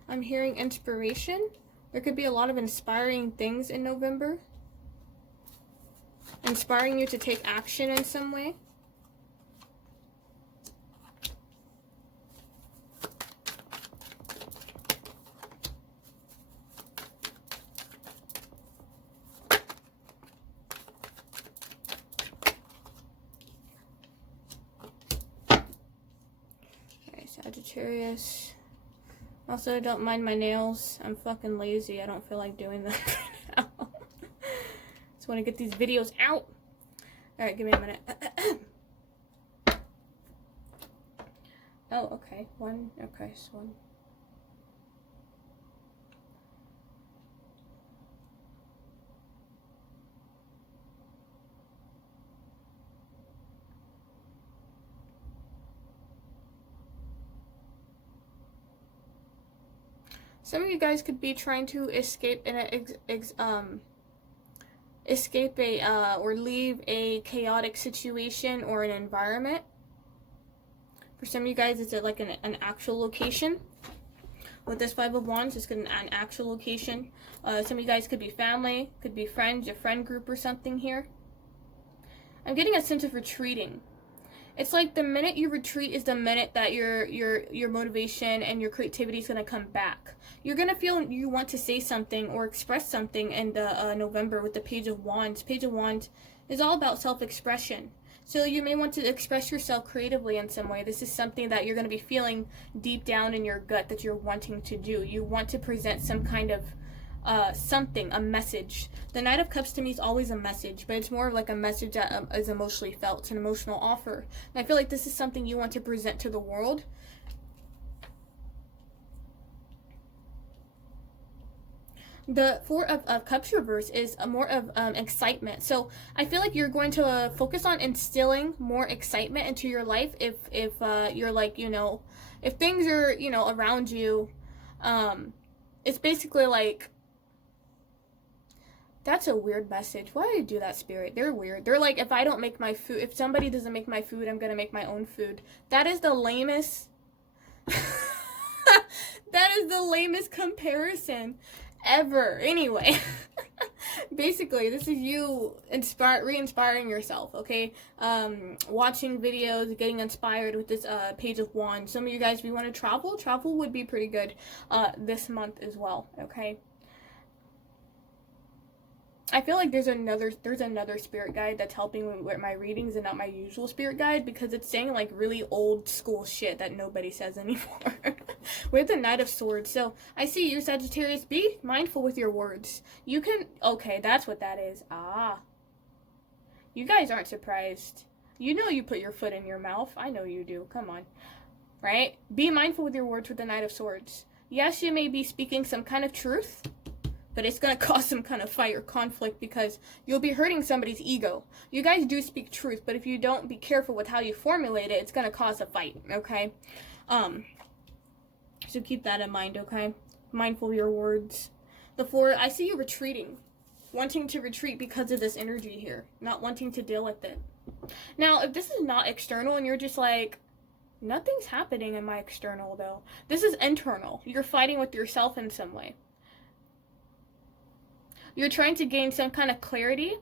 I'm hearing inspiration. There could be a lot of inspiring things in November. Inspiring you to take action in some way. Okay, Sagittarius. Also, don't mind my nails. I'm fucking lazy. I don't feel like doing them right now. Just want to get these videos out. Alright, give me a minute. Oh, okay. One. Okay, so one. Some of you guys could be trying to escape in or leave a chaotic situation or an environment. For some of you guys, it's like an actual location. With this Five of Wands, it's an actual location. Some of you guys could be family, could be friends, a friend group or something here. I'm getting a sense of retreating. It's like the minute you retreat is the minute that your motivation and your creativity is going to come back. You're going to feel you want to say something or express something in the November with the Page of Wands. Page of Wands is all about self-expression. So you may want to express yourself creatively in some way. This is something that you're going to be feeling deep down in your gut that you're wanting to do. You want to present some kind of something, a message. The Knight of Cups to me is always a message, but it's more of like a message that is emotionally felt. It's an emotional offer. And I feel like this is something you want to present to the world. The Four of Cups reverse is more of excitement. So I feel like you're going to focus on instilling more excitement into your life if you're like, you know, if things are, you know, around you. It's basically like, that's a weird message. Why do you do that, Spirit? They're weird. They're like, if I don't make my food, if somebody doesn't make my food, I'm going to make my own food. That is the lamest, that is the lamest comparison ever. Anyway, basically, this is you re-inspiring yourself, okay? Watching videos, getting inspired with this Page of Wands. Some of you guys, if you want to travel would be pretty good this month as well, okay? I feel like there's another spirit guide that's helping me with my readings and not my usual spirit guide, because it's saying like really old school shit that nobody says anymore. With the Knight of Swords. So I see you, Sagittarius. Be mindful with your words. You can, okay, that's what that is. Ah. You guys aren't surprised. You know you put your foot in your mouth. I know you do. Come on. Right? Be mindful with your words with the Knight of Swords. Yes, you may be speaking some kind of truth, but it's going to cause some kind of fight or conflict because you'll be hurting somebody's ego. You guys do speak truth, but if you don't be careful with how you formulate it, it's going to cause a fight, okay? So keep that in mind, okay? mindful of your words. The Four, I see you retreating. Wanting to retreat because of this energy here. Not wanting to deal with it. Now, if this is not external and you're just like, nothing's happening in my external though. This is internal. You're fighting with yourself in some way. You're trying to gain some kind of clarity.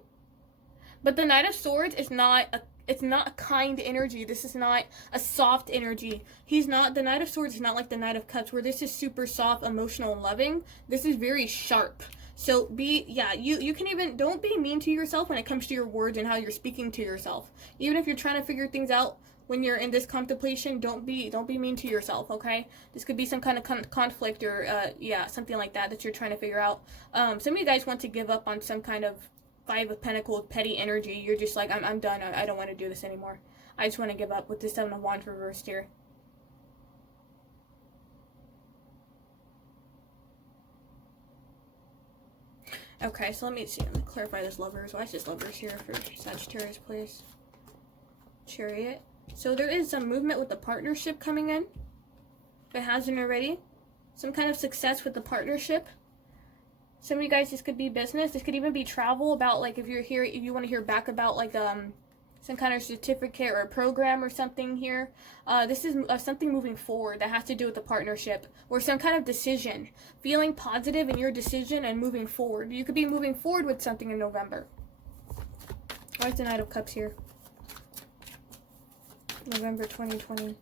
But the Knight of Swords is not a kind energy. This is not a soft energy. The Knight of Swords is not like the Knight of Cups where this is super soft, emotional, and loving. This is very sharp. So you can even, don't be mean to yourself when it comes to your words and how you're speaking to yourself. Even if you're trying to figure things out when you're in this contemplation, don't be mean to yourself, okay? This could be some kind of conflict or, something like that you're trying to figure out. Some of you guys want to give up on some kind of Five of Pentacles petty energy. You're just like, I'm done. I don't want to do this anymore. I just want to give up with the Seven of Wands reversed here. Okay, so let me clarify this Lovers. Why is this Lovers here for Sagittarius, please? Chariot. So there is some movement with the partnership coming in. If it hasn't already. Some kind of success with the partnership. Some of you guys, this could be business. This could even be travel about, like, if you want to hear back about, like, some kind of certificate or a program or something here. This is something moving forward that has to do with the partnership or some kind of decision. Feeling positive in your decision and moving forward. You could be moving forward with something in November. Why is the Knight of Cups here? November 2020.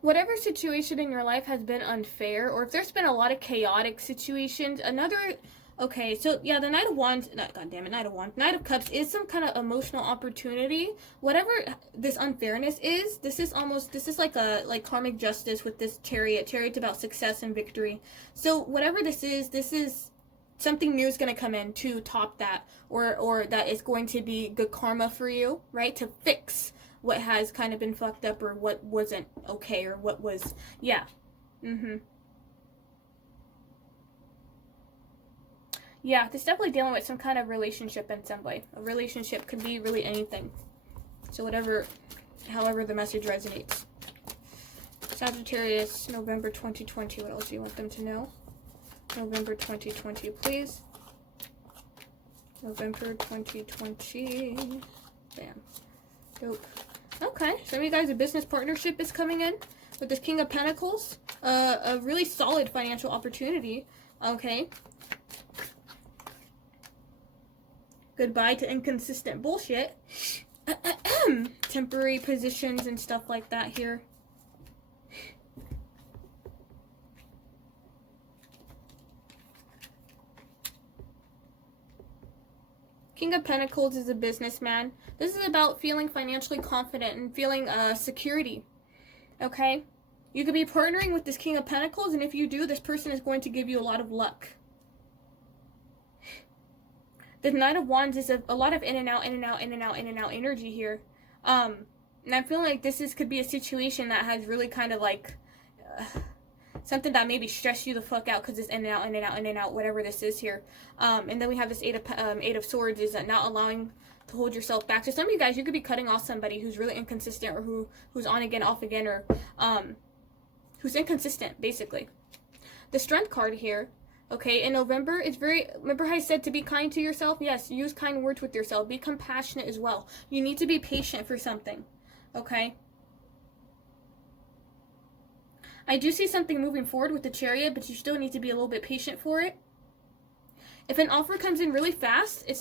Whatever situation in your life has been unfair, or if there's been a lot of chaotic situations, okay, so yeah, the Knight of Wands, Knight of Wands, Knight of Cups is some kind of emotional opportunity. Whatever this unfairness is, this is like karmic justice with this Chariot. Chariot's about success and victory. So whatever this is something new is going to come in to top that, or that is going to be good karma for you, right? To fix what has kind of been fucked up or what wasn't okay or what was, yeah. Yeah, this is definitely dealing with some kind of relationship in some way. A relationship could be really anything. So however the message resonates. Sagittarius, November 2020. What else do you want them to know? November 2020, please. November 2020. Bam. Dope. Okay, some of you guys, a business partnership is coming in with this King of Pentacles. A really solid financial opportunity. Okay. Goodbye to inconsistent bullshit. Temporary positions and stuff like that here. King of Pentacles is a businessman. This is about feeling financially confident and feeling security. Okay? You could be partnering with this King of Pentacles, and if you do, this person is going to give you a lot of luck. The Knight of Wands is a lot of in and out energy here. And I'm feeling like could be a situation that has really kind of like something that maybe stress you the fuck out because it's in and out, whatever this is here. And then we have this Eight of Swords is not allowing to hold yourself back. So some of you guys, you could be cutting off somebody who's really inconsistent or who's on again, off again, or who's inconsistent, basically. The Strength card here, okay, in November, remember how I said to be kind to yourself? Yes, use kind words with yourself. Be compassionate as well. You need to be patient for something, okay? I do see something moving forward with the Chariot, but you still need to be a little bit patient for it. If an offer comes in really fast, it's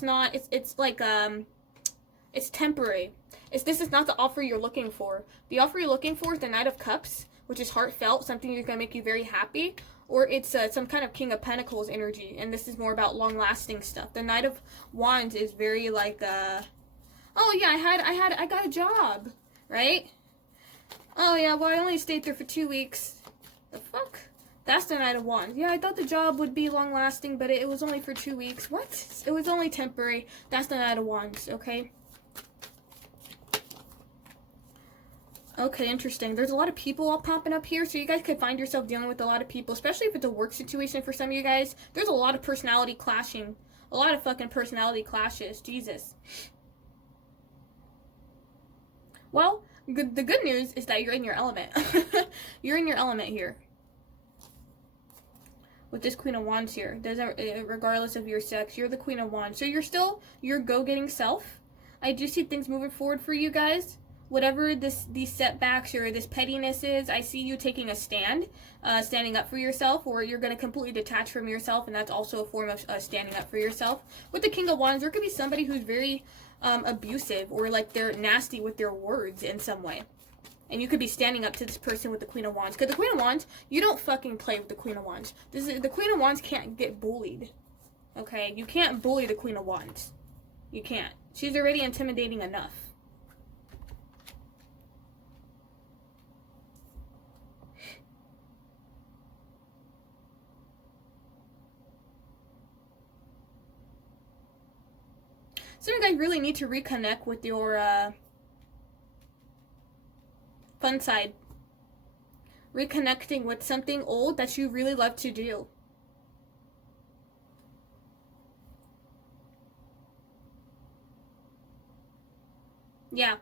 temporary. This is not the offer you're looking for. The offer you're looking for is the Knight of Cups, which is heartfelt, something that's going to make you very happy, or it's some kind of King of Pentacles energy, and this is more about long-lasting stuff. The Knight of Wands is very like, oh yeah, I got a job, right? Oh yeah, well I only stayed there for 2 weeks. The fuck? That's the Knight of Wands. Yeah, I thought the job would be long-lasting, but it was only for 2 weeks. What? It was only temporary. That's the Knight of Wands, okay? Okay, interesting. There's a lot of people all popping up here, so you guys could find yourself dealing with a lot of people, especially if it's a work situation for some of you guys. There's a lot of personality clashing A lot of fucking personality clashes. Jesus. Well, the good news is that you're in your element. You're in your element here. With this Queen of Wands here. Regardless of your sex, you're the Queen of Wands. So you're still your go-getting self. I do see things moving forward for you guys. Whatever these setbacks or this pettiness is, I see you taking a stand, standing up for yourself, or you're going to completely detach from yourself, and that's also a form of standing up for yourself. With the King of Wands, there could be somebody who's very abusive, or like they're nasty with their words in some way. And you could be standing up to this person with the Queen of Wands. Because the Queen of Wands, you don't fucking play with the Queen of Wands. The Queen of Wands can't get bullied. Okay? You can't bully the Queen of Wands. You can't. She's already intimidating enough. So you guys really need to reconnect with your fun side. Reconnecting with something old that you really love to do. Yeah,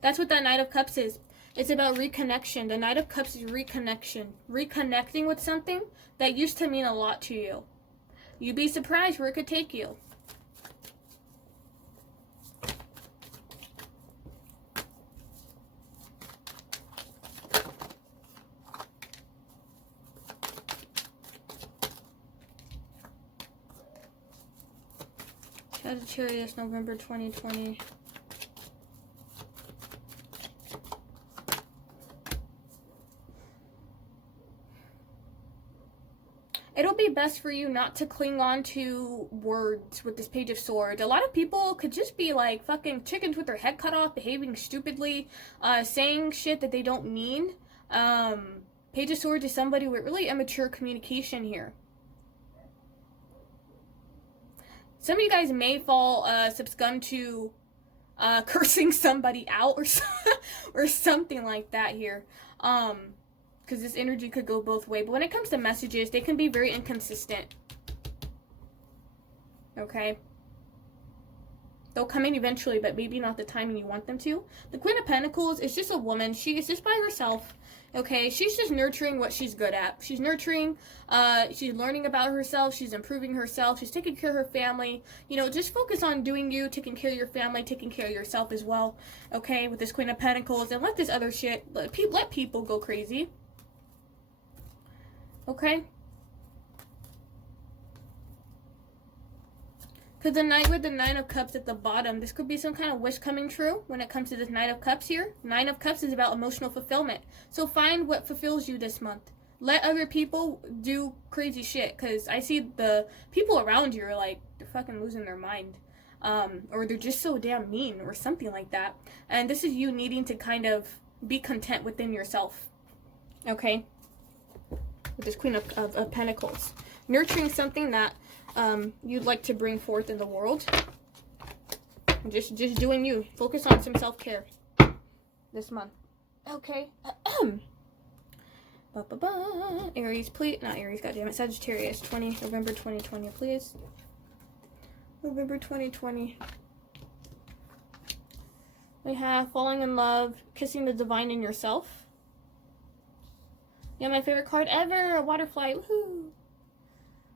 that's what that Knight of Cups is. It's about reconnection. The Knight of Cups is reconnection. Reconnecting with something that used to mean a lot to you. You'd be surprised where it could take you. Sagittarius, November 2020. It'll be best for you not to cling on to words with this Page of Swords. A lot of people could just be like fucking chickens with their head cut off, behaving stupidly, saying shit that they don't mean. Page of Swords is somebody with really immature communication here. Some of you guys may succumb to cursing somebody out or something like that here. Because this energy could go both ways. But when it comes to messages, they can be very inconsistent. Okay? They'll come in eventually, but maybe not the timing you want them to. The Queen of Pentacles is just a woman. She is just by herself. Okay? She's just nurturing what she's good at. She's nurturing, she's learning about herself. She's improving herself. She's taking care of her family. You know, just focus on doing you, taking care of your family, taking care of yourself as well. Okay? With this Queen of Pentacles. And let this other shit, let people go crazy. Okay? Because the Knight with the Nine of Cups at the bottom, this could be some kind of wish coming true when it comes to this Knight of Cups here. Nine of Cups is about emotional fulfillment. So find what fulfills you this month. Let other people do crazy shit. Because I see the people around you are like, they're fucking losing their mind. Or they're just so damn mean or something like that. And this is you needing to kind of be content within yourself. Okay? With this Queen of Pentacles. Nurturing something that you'd like to bring forth in the world. Just doing you. Focus on some self-care this month. Okay. Aries, please. Not Aries, goddammit. Sagittarius, November 2020, please. November 2020. We have falling in love, kissing the divine in yourself. Yeah, my favorite card ever, a waterfly, woohoo!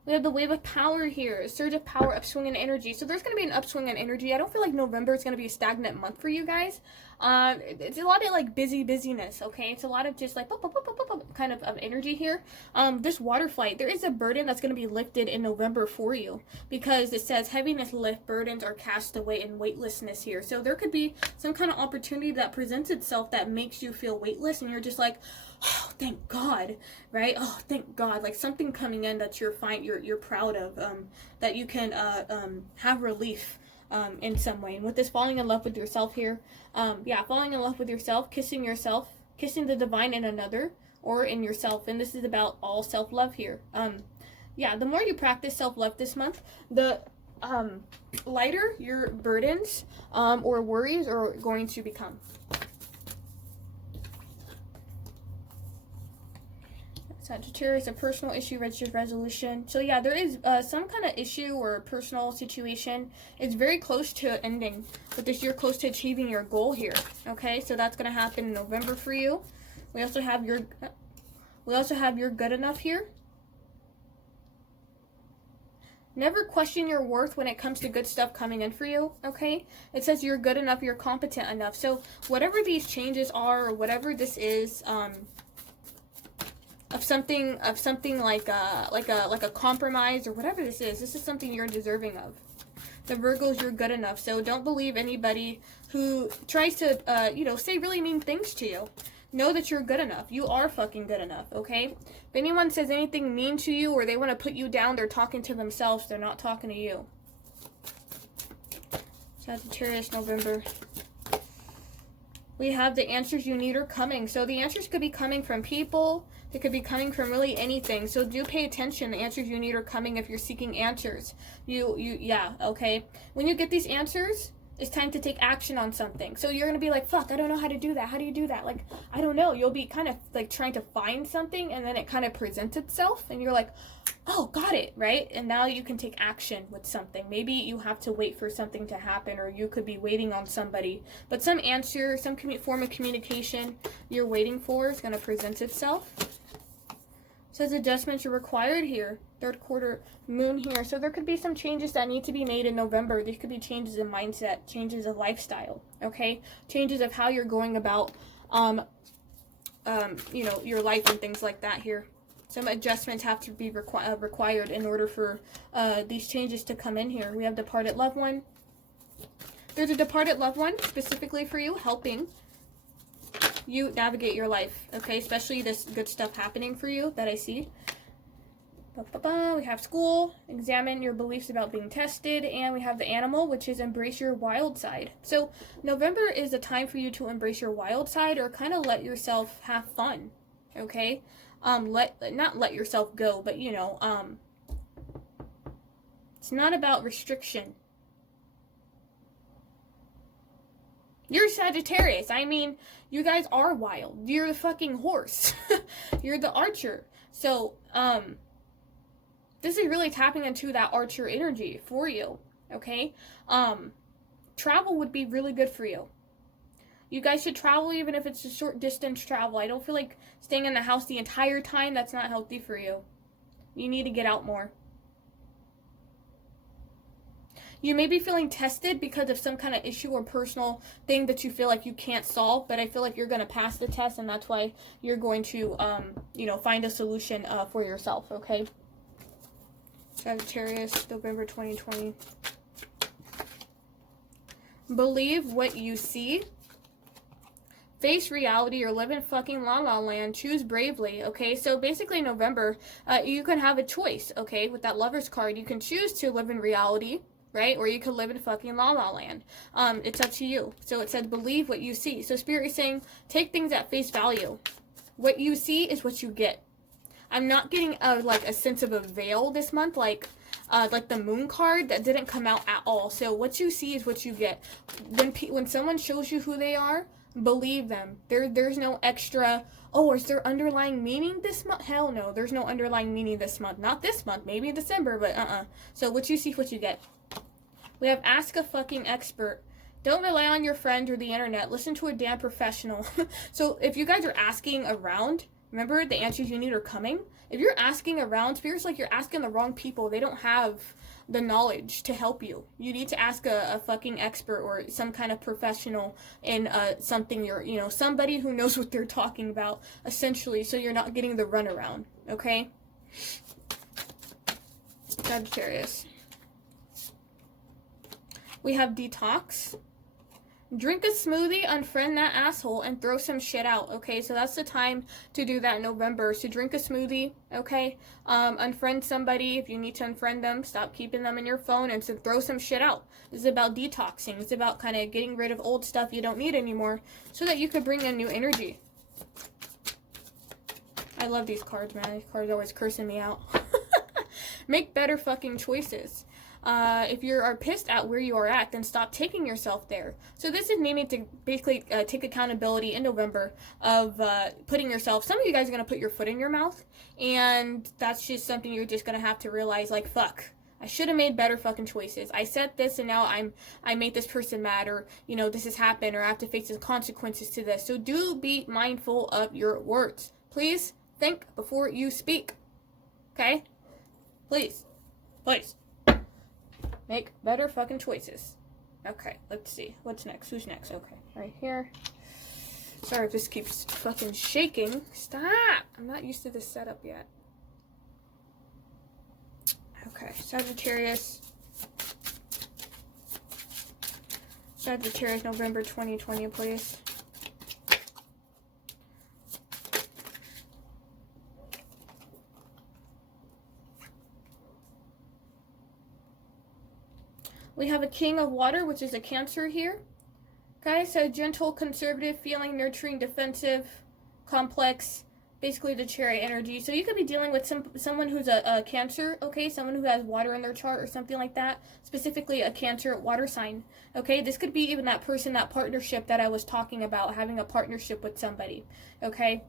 We have the Wave of Power here, a surge of power, upswing in energy. So there's going to be an upswing in energy. I don't feel like November is going to be a stagnant month for you guys. It's a lot of like busyness, okay? It's a lot of just like kind of energy here. This water flight, there is a burden that's going to be lifted in November for you. Because it says heaviness lift, burdens are cast away, and weightlessness here. So there could be some kind of opportunity that presents itself that makes you feel weightless. And you're just like, oh, thank God, right? Oh, thank God. Like something coming in that you're fine, you're proud of, that you can have relief in some way. And with this falling in love with yourself here, yeah, falling in love with yourself, kissing the divine in another or in yourself. And this is about all self-love here. Yeah, the more you practice self-love this month, the lighter your burdens or worries are going to become. Sagittarius, a personal issue reaches resolution. So yeah, there is some kind of issue or personal situation. It's very close to ending, but this you're close to achieving your goal here. Okay, so that's gonna happen in November for you. We also have your good enough here. Never question your worth when it comes to good stuff coming in for you, okay? It says you're good enough, you're competent enough. So whatever these changes are, or whatever this is, of something like a compromise or whatever this is something you're deserving of. The Virgos, you're good enough. So don't believe anybody who tries to, say really mean things to you. Know that you're good enough. You are fucking good enough, okay? If anyone says anything mean to you or they want to put you down, they're talking to themselves. They're not talking to you. Sagittarius, November. We have the answers you need are coming. So the answers could be coming from people. They could be coming from really anything. So do pay attention. The answers you need are coming if you're seeking answers. Yeah, okay? When you get these answers, it's time to take action on something. So you're going to be like, fuck, I don't know how to do that. How do you do that? Like, I don't know. You'll be kind of like trying to find something and then it kind of presents itself and you're like, oh, got it, right? And now you can take action with something. Maybe you have to wait for something to happen or you could be waiting on somebody. But some answer, some form of communication you're waiting for is going to present itself. Says adjustments are required here. Third quarter moon here. So there could be some changes that need to be made in November. There could be changes in mindset, changes of lifestyle, okay? Changes of how you're going about, your life and things like that here. Some adjustments have to be required in order for these changes to come in here. We have departed loved one. There's a departed loved one specifically for you, helping you navigate your life, okay? Especially this good stuff happening for you that I see. We have school, examine your beliefs about being tested, and we have the animal, which is embrace your wild side. So November is a time for you to embrace your wild side or kind of let yourself have fun, okay? Not let yourself go, but it's not about restriction. You're Sagittarius. I mean, you guys are wild. You're the fucking horse. You're the archer. So, this is really tapping into that archer energy for you, okay? Travel would be really good for you. You guys should travel even if it's a short distance travel. I don't feel like staying in the house the entire time. That's not healthy for you. You need to get out more. You may be feeling tested because of some kind of issue or personal thing that you feel like you can't solve, but I feel like you're going to pass the test, and that's why you're going to, find a solution for yourself, okay? Sagittarius, November 2020. Believe what you see. Face reality or live in fucking la la land. Choose bravely, okay? So basically November, you can have a choice, okay? With that Lover's card, you can choose to live in reality, right? Or you could live in fucking la la land. It's up to you. So it says believe what you see. So Spirit is saying take things at face value. What you see is what you get. I'm not getting a sense of a veil this month, like the moon card that didn't come out at all. So what you see is what you get. When someone shows you who they are, believe them. There's no extra, oh, is there underlying meaning this month? Hell no, there's no underlying meaning this month. Not this month, maybe in December, but So what you see, what you get. We have ask a fucking expert. Don't rely on your friend or the internet. Listen to a damn professional. So if you guys are asking around, remember the answers you need are coming. If you're asking around, Spirit's like you're asking the wrong people. They don't have the knowledge to help you. You need to ask a fucking expert or some kind of professional in something somebody who knows what they're talking about, essentially, so you're not getting the runaround, okay? Sagittarius. We have detox. Drink a smoothie, unfriend that asshole, and throw some shit out, okay? So that's the time to do that in November. So drink a smoothie, okay? Unfriend somebody if you need to unfriend them. Stop keeping them in your phone and so throw some shit out. This is about detoxing. It's about kind of getting rid of old stuff you don't need anymore so that you could bring in new energy. I love these cards, man. These cards are always cursing me out. Make better fucking choices. If you are pissed at where you are at, then stop taking yourself there. So this is needing to basically take accountability in November of putting yourself, some of you guys are going to put your foot in your mouth, and that's just something you're just going to have to realize, like, fuck. I should have made better fucking choices. I said this and now I made this person mad, or, you know, this has happened, or I have to face the consequences to this. So do be mindful of your words. Please think before you speak. Okay? Please. Please. Make better fucking choices. Okay, let's see. What's next? Who's next? Okay, right here. Sorry if this keeps fucking shaking. Stop! I'm not used to this setup yet. Okay, Sagittarius. Sagittarius, November 2020, please. We have a King of Water, which is a Cancer here. Okay, so gentle, conservative, feeling, nurturing, defensive, complex, basically the Chariot energy. So you could be dealing with someone who's a Cancer, okay, someone who has water in their chart or something like that, specifically a Cancer water sign, okay? This could be even that person, that partnership that I was talking about, having a partnership with somebody, okay?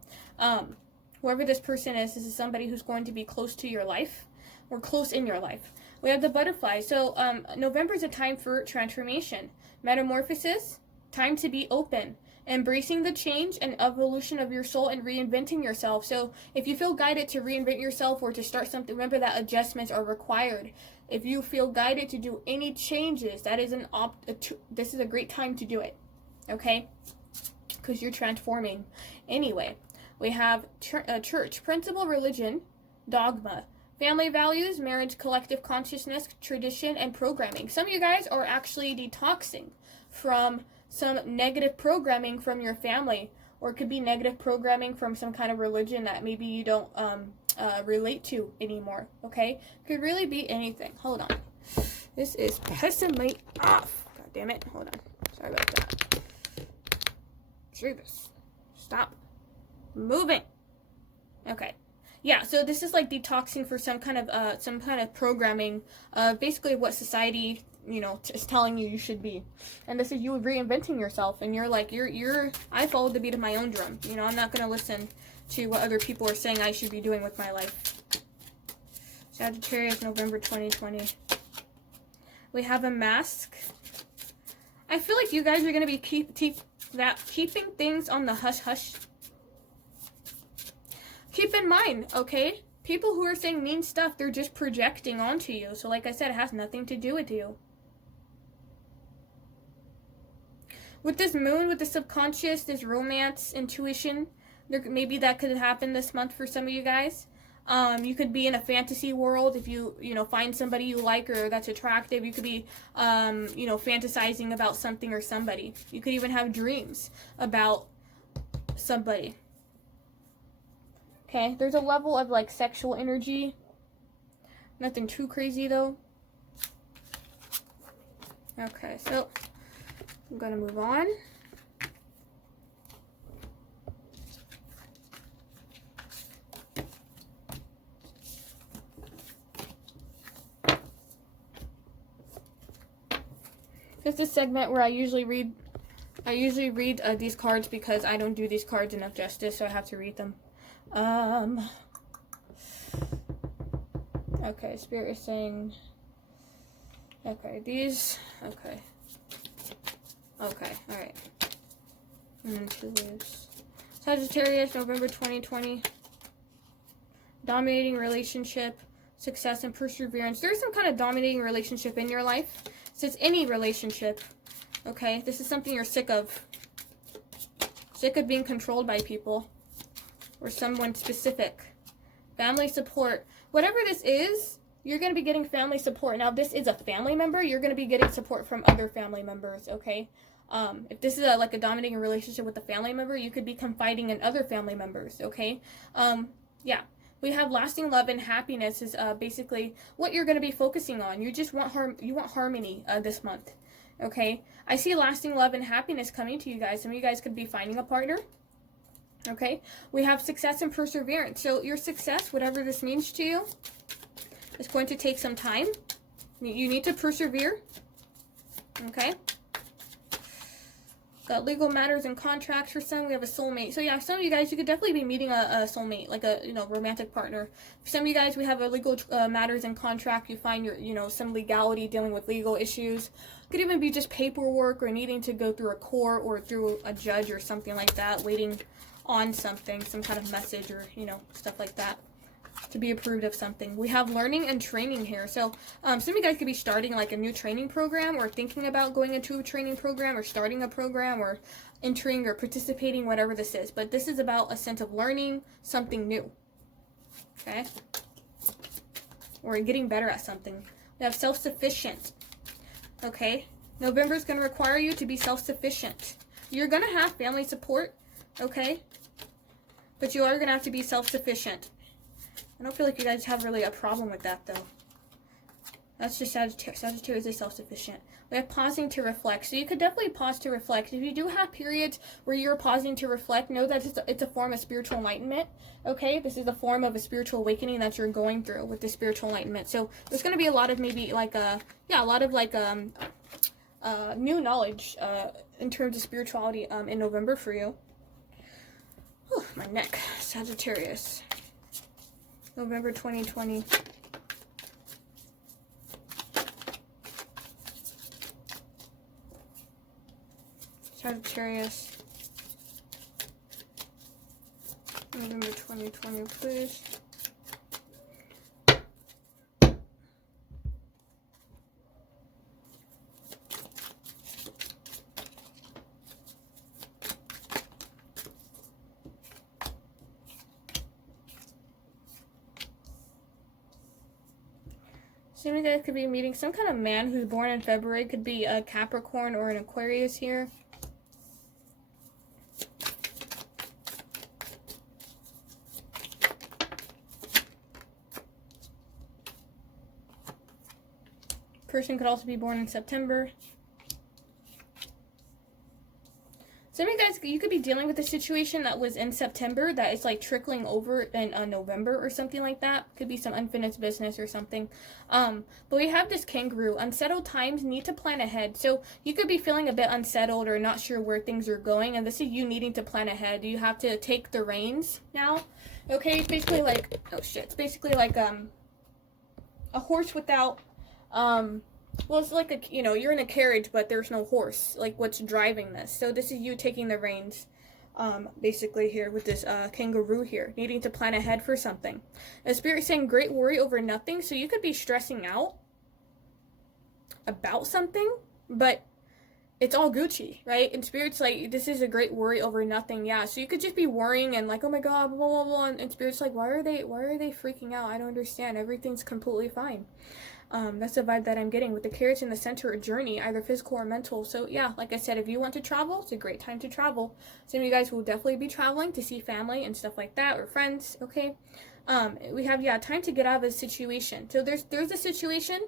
Whoever this person is, this is somebody who's going to be close to your life or close in your life. We have the Butterfly. So November is a time for transformation, metamorphosis, time to be open, embracing the change and evolution of your soul and reinventing yourself. So if you feel guided to reinvent yourself or to start something, remember that adjustments are required. If you feel guided to do any changes, that is this is a great time to do it, okay? Because you're transforming. Anyway, we have church, principle, religion, dogma, family values, marriage, collective consciousness, tradition, and programming. Some of you guys are actually detoxing from some negative programming from your family, or it could be negative programming from some kind of religion that maybe you don't relate to anymore, okay? Could really be anything. Hold on. This is pissing me off. God damn it. Hold on. Sorry about that. Screw this. Stop moving. Okay. Yeah, so this is like detoxing for some kind of programming, basically what society, you know, is telling you should be. And this is you reinventing yourself, and you're like, I followed the beat of my own drum. You know, I'm not going to listen to what other people are saying I should be doing with my life. Sagittarius, November 2020. We have a Mask. I feel like you guys are going to be keeping things on the hush-hush. Keep in mind, okay? People who are saying mean stuff, they're just projecting onto you. So like I said, it has nothing to do with you. With this moon, with the subconscious, this romance, intuition, maybe that could happen this month for some of you guys. You could be in a fantasy world if you find somebody you like or that's attractive. You could be, fantasizing about something or somebody. You could even have dreams about somebody. Okay, there's a level of like sexual energy. Nothing too crazy though. Okay, so I'm gonna move on. This is a segment where I usually read these cards because I don't do these cards enough justice, so I have to read them. Okay, Spirit is saying, okay, alright. And then 2 leaves. Sagittarius, November 2020. Dominating relationship, success, and perseverance. There's some kind of dominating relationship in your life. It says any relationship, okay? This is something you're sick of. Sick of being controlled by people. Or someone specific. Family support. Whatever this is, you're going to be getting family support. Now, if this is a family member, you're going to be getting support from other family members, okay? If this is like a dominating relationship with a family member, you could be confiding in other family members, okay? Yeah. We have lasting love and happiness is basically what you're going to be focusing on. You just want harmony this month, okay? I see lasting love and happiness coming to you guys. Some of you guys could be finding a partner. Okay, we have success and perseverance. So your success, whatever this means to you, is going to take some time. You need to persevere. Okay. Got legal matters and contracts for some. We have a soulmate. So yeah, some of you guys, you could definitely be meeting a soulmate, like a, you know, romantic partner. For some of you guys, we have a legal matters and contract. You find your, you know, some legality dealing with legal issues. Could even be just paperwork or needing to go through a court or through a judge or something like that, waiting on something, some kind of message or, you know, stuff like that, to be approved of something. We have learning and training here. So some of you guys could be starting like a new training program, or thinking about going into a training program, or starting a program, or entering or participating, whatever this is. But this is about a sense of learning something new. Okay? Or getting better at something. We have self-sufficient. Okay? November is going to require you to be self-sufficient. You're going to have family support. Okay? But you are going to have to be self-sufficient. I don't feel like you guys have really a problem with that, though. That's just Sagittarius is self-sufficient. We have pausing to reflect. So you could definitely pause to reflect. If you do have periods where you're pausing to reflect, know that it's a form of spiritual enlightenment. Okay? This is a form of a spiritual awakening that you're going through with the spiritual enlightenment. So there's going to be a lot of maybe like a lot of like new knowledge in terms of spirituality in November for you. Whew, my neck. Sagittarius. November 2020. Sagittarius. November 2020, please. Some of you guys could be meeting some kind of man who's born in February. Could be a Capricorn or an Aquarius here. Person could also be born in September. Some of you guys, you could be dealing with a situation that was in September that is like trickling over in November or something like that. Could be some unfinished business or something. But we have this kangaroo. Unsettled times, need to plan ahead. So you could be feeling a bit unsettled or not sure where things are going. And this is you needing to plan ahead. You have to take the reins now. Okay, it's basically like, oh shit. It's basically like a horse without, well, it's like a, you know, you're in a carriage, but there's no horse. Like, what's driving this? So this is you taking the reins, basically here with this kangaroo here, needing to plan ahead for something. The spirit saying great worry over nothing. So you could be stressing out about something, but it's all Gucci, right? And spirit's like, this is a great worry over nothing. Yeah, so you could just be worrying and like, oh my god, blah blah blah, and spirit's like, why are they freaking out? I don't understand. Everything's completely fine. That's the vibe that I'm getting with the carrots in the center, a journey, either physical or mental. So yeah, like I said, if you want to travel, it's a great time to travel. Some of you guys will definitely be traveling to see family and stuff like that, or friends. Okay. We have, yeah, time to get out of a situation. So there's a situation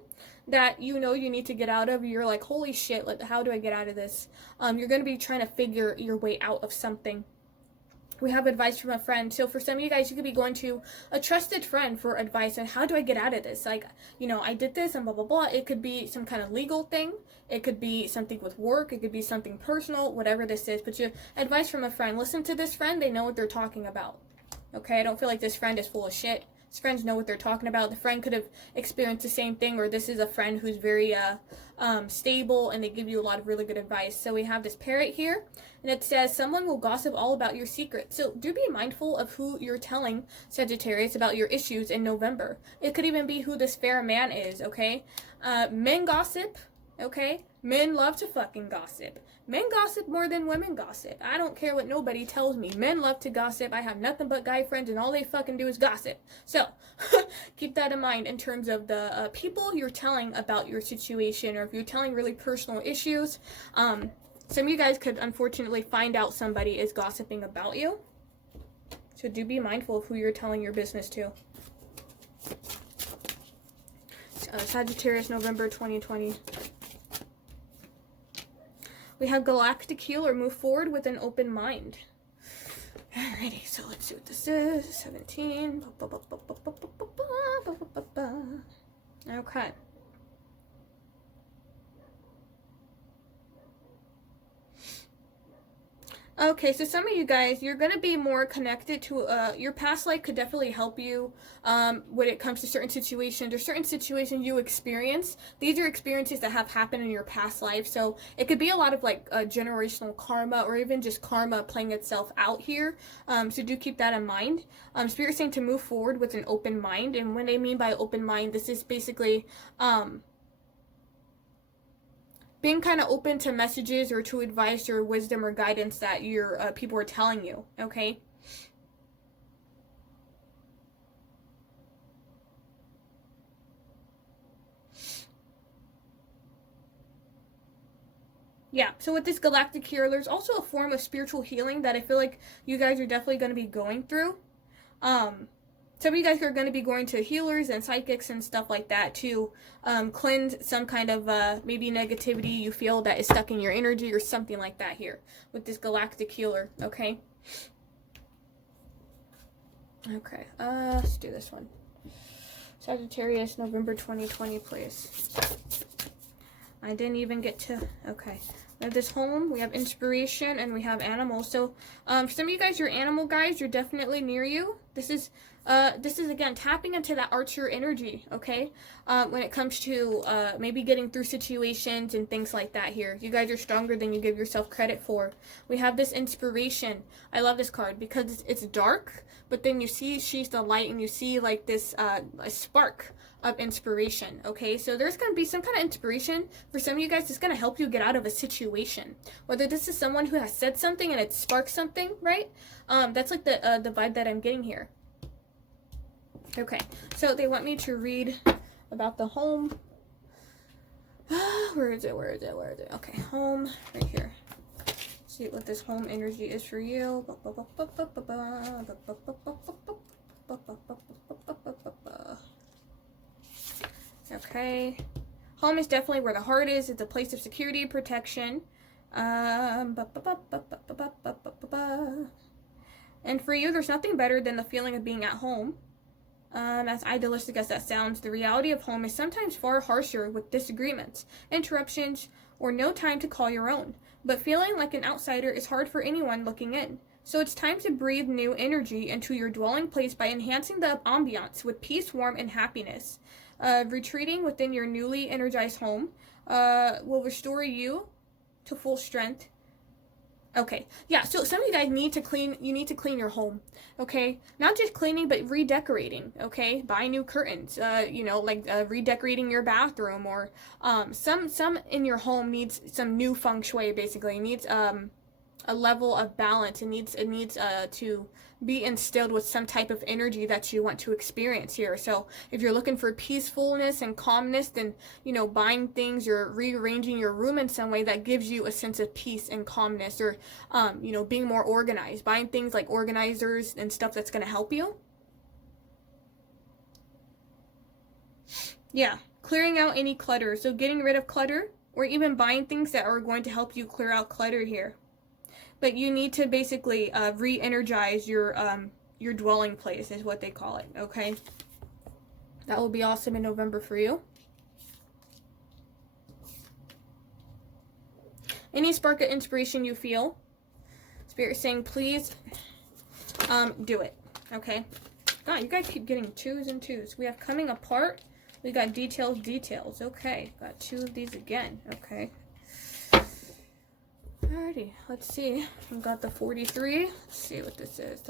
that you know you need to get out of. You're like, holy shit, like, how do I get out of this? You're going to be trying to figure your way out of something. We have advice from a friend. So for some of you guys, you could be going to a trusted friend for advice on how do I get out of this? Like, you know, I did this and blah, blah, blah. It could be some kind of legal thing. It could be something with work. It could be something personal, whatever this is. But your advice from a friend. Listen to this friend. They know what they're talking about. Okay? I don't feel like this friend is full of shit. His friends know what they're talking about. The friend could have experienced the same thing, or this is a friend who's very stable, and they give you a lot of really good advice. So we have this parrot here, and it says, someone will gossip all about your secrets. So do be mindful of who you're telling, Sagittarius, about your issues in November. It could even be who this fair man is, okay? Men gossip, okay? Men love to fucking gossip. Men gossip more than women gossip. I don't care what nobody tells me. Men love to gossip. I have nothing but guy friends, and all they fucking do is gossip. So, keep that in mind in terms of the people you're telling about your situation, or if you're telling really personal issues. Some of you guys could unfortunately find out somebody is gossiping about you. So do be mindful of who you're telling your business to. Sagittarius, November 2020. We have galactic healer, move forward with an open mind. Alrighty, so let's see what this is. 17. Okay. Okay, so some of you guys, you're going to be more connected to, your past life could definitely help you when it comes to certain situations or certain situations you experience. These are experiences that have happened in your past life. So it could be a lot of like generational karma or even just karma playing itself out here. So do keep that in mind. Spirit's saying to move forward with an open mind. And when they mean by open mind, this is basically being kind of open to messages or to advice or wisdom or guidance that your people are telling you, okay? Yeah, so with this galactic here, there's also a form of spiritual healing that I feel like you guys are definitely going to be going through. Some of you guys are going to be going to healers and psychics and stuff like that to cleanse some kind of maybe negativity you feel that is stuck in your energy or something like that here with this galactic healer, okay? Okay, let's do this one. Sagittarius, November 2020, please. I didn't even get to, okay. We have this home, we have inspiration, and we have animals. So, some of you guys, your animal guys, you're definitely near you. This is again tapping into that archer energy, okay? When it comes to maybe getting through situations and things like that here. You guys are stronger than you give yourself credit for. We have this inspiration. I love this card because it's dark, but then you see she's the light and you see like this a spark of inspiration, okay? So there's going to be some kind of inspiration for some of you guys that's going to help you get out of a situation. Whether this is someone who has said something and it sparks something, right? That's like the vibe that I'm getting here. Okay, so they want me to read about the home. Where is it? Okay, home, right here. See what this home energy is for you. Okay. Home is definitely where the heart is. It's a place of security, protection. And for you, there's nothing better than the feeling of being at home. As idealistic as that sounds, the reality of home is sometimes far harsher with disagreements, interruptions, or no time to call your own. But feeling like an outsider is hard for anyone looking in. So it's time to breathe new energy into your dwelling place by enhancing the ambiance with peace, warmth, and happiness. Retreating within your newly energized home will restore you to full strength. Okay, yeah, so some of you guys need to clean your home, okay? Not just cleaning, but redecorating, okay? Buy new curtains, redecorating your bathroom, or some in your home needs some new feng shui, basically. It needs a level of balance. It needs to be instilled with some type of energy that you want to experience here. So if you're looking for peacefulness and calmness, then buying things or rearranging your room in some way that gives you a sense of peace and calmness, or being more organized, buying things like organizers and stuff that's going to help you. Yeah, clearing out any clutter. So getting rid of clutter, or even buying things that are going to help you clear out clutter here. But you need to basically re-energize your dwelling place, is what they call it, okay? That will be awesome in November for you. Any spark of inspiration you feel, Spirit saying, please do it, okay? God, you guys keep getting 2s and 2s. We have coming apart. We got details. Okay, got 2 of these again, okay? Alrighty, let's see. We got the 43. Let's see what this is.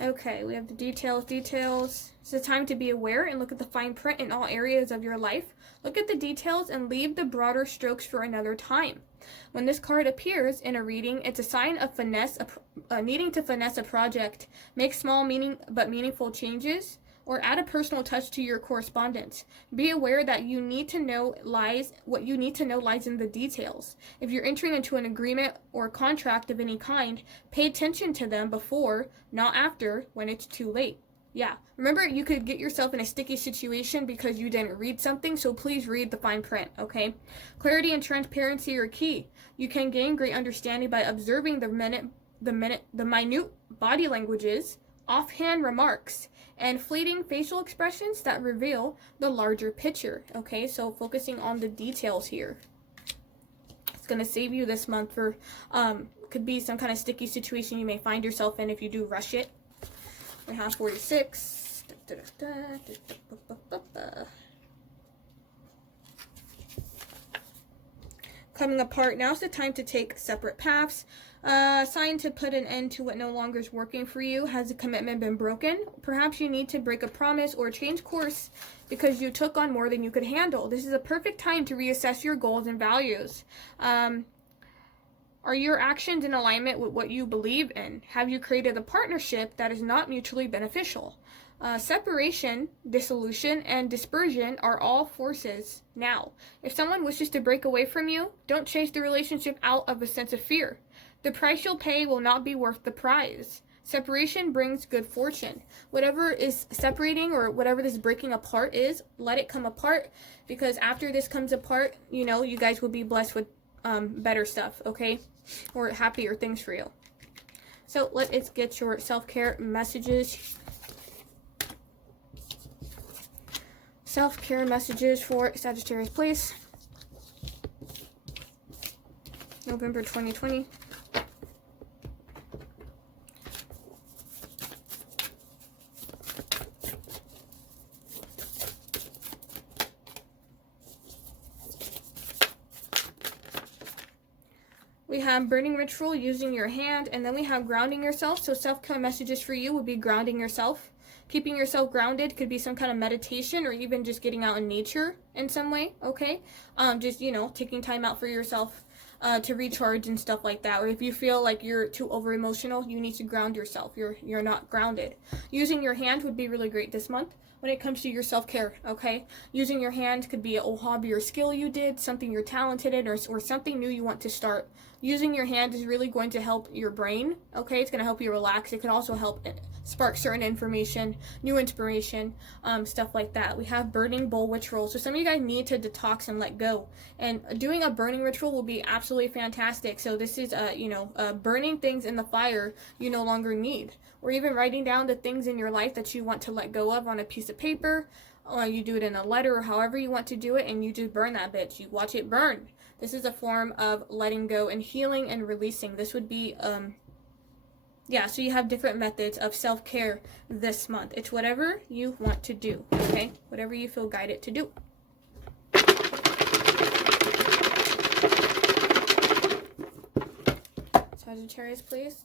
Okay, we have the details. It's a time to be aware and look at the fine print in all areas of your life. Look at the details and leave the broader strokes for another time. When this card appears in a reading, it's a sign of finesse, needing to finesse a project, make small but meaningful changes, or add a personal touch to your correspondence. Be aware that what you need to know lies in the details. If you're entering into an agreement or contract of any kind, pay attention to them before, not after, when it's too late. Yeah, remember, you could get yourself in a sticky situation because you didn't read something, so please read the fine print, okay? Clarity and transparency are key. You can gain great understanding by observing the minute body languages, offhand remarks, and fleeting facial expressions that reveal the larger picture, okay? So focusing on the details here. going to save you this month for, could be some kind of sticky situation you may find yourself in if you do rush it. We have 46. Coming apart. Now's the time to take separate paths. Sign to put an end to what no longer is working for you. Has a commitment been broken? Perhaps you need to break a promise or change course because you took on more than you could handle. This is a perfect time to reassess your goals and values. Are your actions in alignment with what you believe in? Have you created a partnership that is not mutually beneficial? Separation, dissolution, and dispersion are all forces now. If someone wishes to break away from you, don't chase the relationship out of a sense of fear. The price you'll pay will not be worth the prize. Separation brings good fortune. Whatever is separating or whatever this breaking apart is, let it come apart, because after this comes apart, you know, you guys will be blessed with better stuff, okay? Or happier things for you. So let's get your self-care messages. Self-care messages for Sagittarius, please. November 2020. We have burning ritual, using your hand, and then we have grounding yourself. So self-care messages for you would be grounding yourself. Keeping yourself grounded could be some kind of meditation or even just getting out in nature in some way, okay? Just, you know, taking time out for yourself to recharge and stuff like that. Or if you feel like you're too over emotional, you need to ground yourself. You're not grounded. Using your hand would be really great this month when it comes to your self-care, okay? Using your hand could be a hobby or skill you did, something you're talented in, or something new you want to start. Using your hand is really going to help your brain, okay? It's going to help you relax. It can also help spark certain information, new inspiration, stuff like that. We have burning bowl ritual. So some of you guys need to detox and let go. And doing a burning ritual will be absolutely fantastic. So this is, burning things in the fire you no longer need. Or even writing down the things in your life that you want to let go of on a piece of paper. Or you do it in a letter or however you want to do it, and you just burn that bitch. You watch it burn. This is a form of letting go and healing and releasing. This would be, so you have different methods of self-care this month. It's whatever you want to do, okay? Whatever you feel guided to do. Sagittarius, please.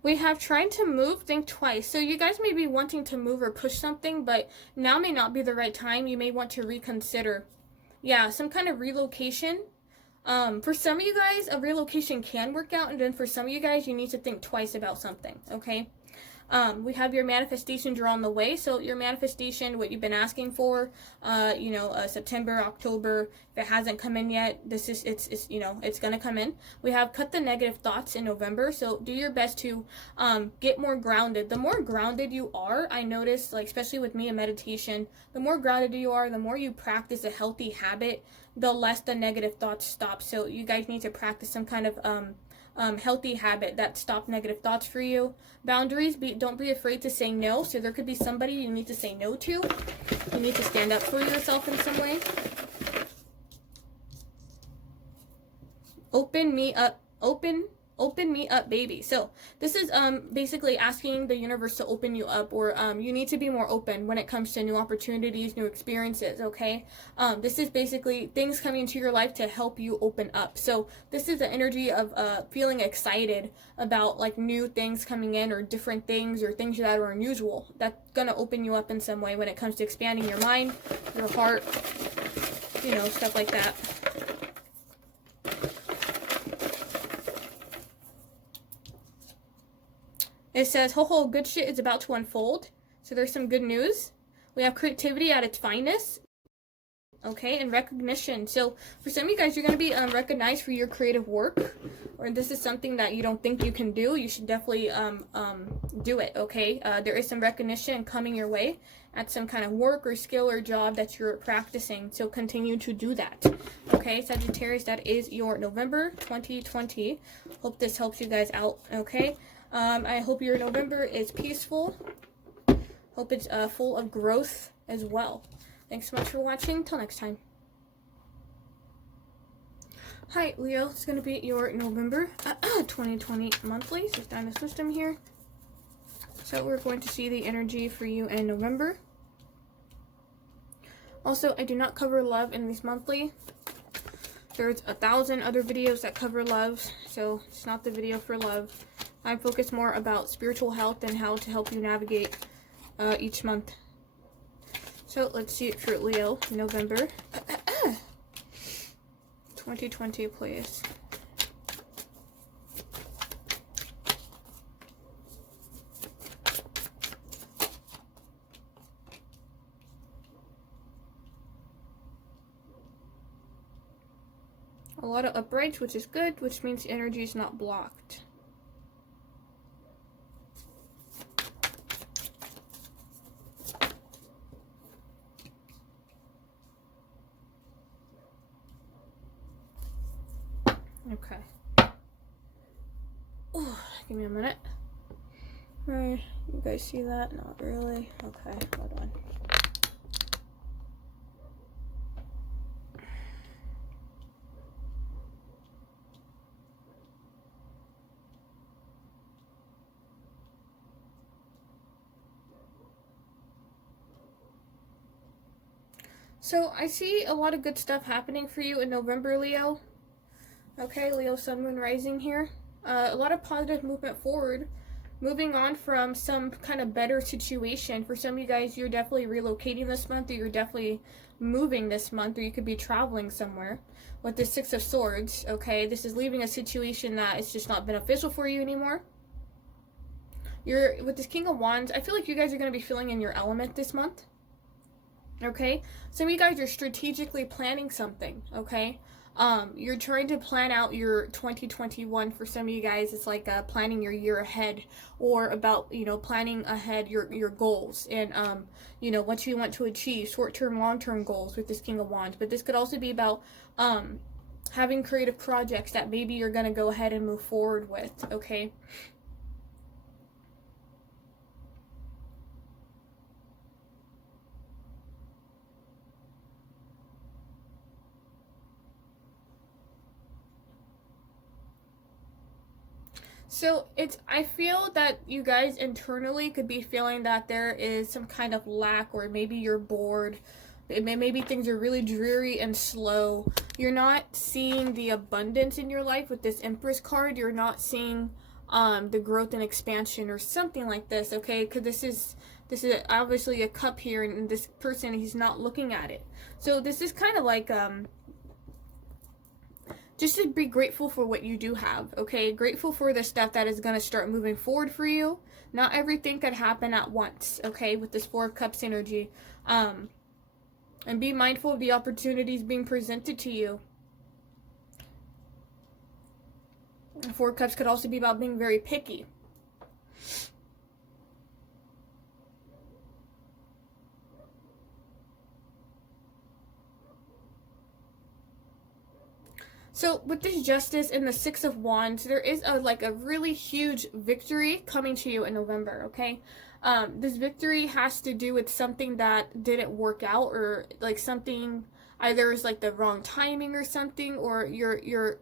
We have trying to move, think twice. So you guys may be wanting to move or push something, but now may not be the right time. You may want to reconsider. Yeah, some kind of relocation. For some of you guys, a relocation can work out, and then for some of you guys, you need to think twice about something, okay? We have your manifestations are on the way. So your manifestation, what you've been asking for, September, October, if it hasn't come in yet, it's going to come in. We have cut the negative thoughts in November. So do your best to get more grounded. The more grounded you are, I notice, like, especially with me in meditation, the more grounded you are, the more you practice a healthy habit, the less the negative thoughts stop. So you guys need to practice some kind of healthy habit that stop negative thoughts for you. Boundaries, don't be afraid to say no. So there could be somebody you need to say no to. You need to stand up for yourself in some way. Open me up, baby. So this is basically asking the universe to open you up, or you need to be more open when it comes to new opportunities, new experiences, okay? This is basically things coming into your life to help you open up. So this is the energy of feeling excited about, like, new things coming in, or different things, or things that are unusual. That's gonna open you up in some way when it comes to expanding your mind, your heart, stuff like that. It says, ho, good shit is about to unfold. So there's some good news. We have creativity at its finest. okay, and recognition. So for some of you guys, you're going to be recognized for your creative work, or this is something that you don't think you can do. You should definitely do it, okay? There is some recognition coming your way at some kind of work or skill or job that you're practicing, so continue to do that, okay? Sagittarius, that is your November 2020. Hope this helps you guys out, okay? I hope your November is peaceful. Hope it's full of growth as well. Thanks so much for watching. Till next time. Hi, Leo. It's going to be your November 2020 monthly. So it's down the system here. So we're going to see the energy for you in November. Also, I do not cover love in this monthly. There's 1,000 other videos that cover love, so it's not the video for love. I focus more about spiritual health and how to help you navigate each month. So let's see it for Leo, November 2020, please. A lot of uprights, which is good, which means the energy is not blocked. Okay. Ooh, give me a minute. Alright, you guys see that? Not really. Okay, hold on. So I see a lot of good stuff happening for you in November, Leo. Okay, Leo, Sun, Moon, Rising here. A lot of positive movement forward. Moving on from some kind of better situation. For some of you guys, you're definitely relocating this month, or you're definitely moving this month, or you could be traveling somewhere. With the Six of Swords, okay, this is leaving a situation that is just not beneficial for you anymore. With this King of Wands, I feel like you guys are going to be feeling in your element this month. Okay, some of you guys are strategically planning something, okay? You're trying to plan out your 2021. For some of you guys, it's like planning your year ahead, or about, you know, planning ahead your goals and, you know, what you want to achieve, short-term, long-term goals with this King of Wands. But this could also be about having creative projects that maybe you're going to go ahead and move forward with, okay? So I feel that you guys internally could be feeling that there is some kind of lack, or maybe you're bored. Maybe things are really dreary and slow. You're not seeing the abundance in your life with this Empress card. You're not seeing the growth and expansion or something like this, okay? Because this is obviously a cup here, and this person, he's not looking at it. So this is kind of like just to be grateful for what you do have, okay? Grateful for the stuff that is going to start moving forward for you. Not everything could happen at once, okay? With this Four of Cups energy. And be mindful of the opportunities being presented to you. Four of Cups could also be about being very picky. So with this Justice and the Six of Wands, there is a really huge victory coming to you in November, okay? This victory has to do with something that didn't work out, or like something either is like the wrong timing or something, or you're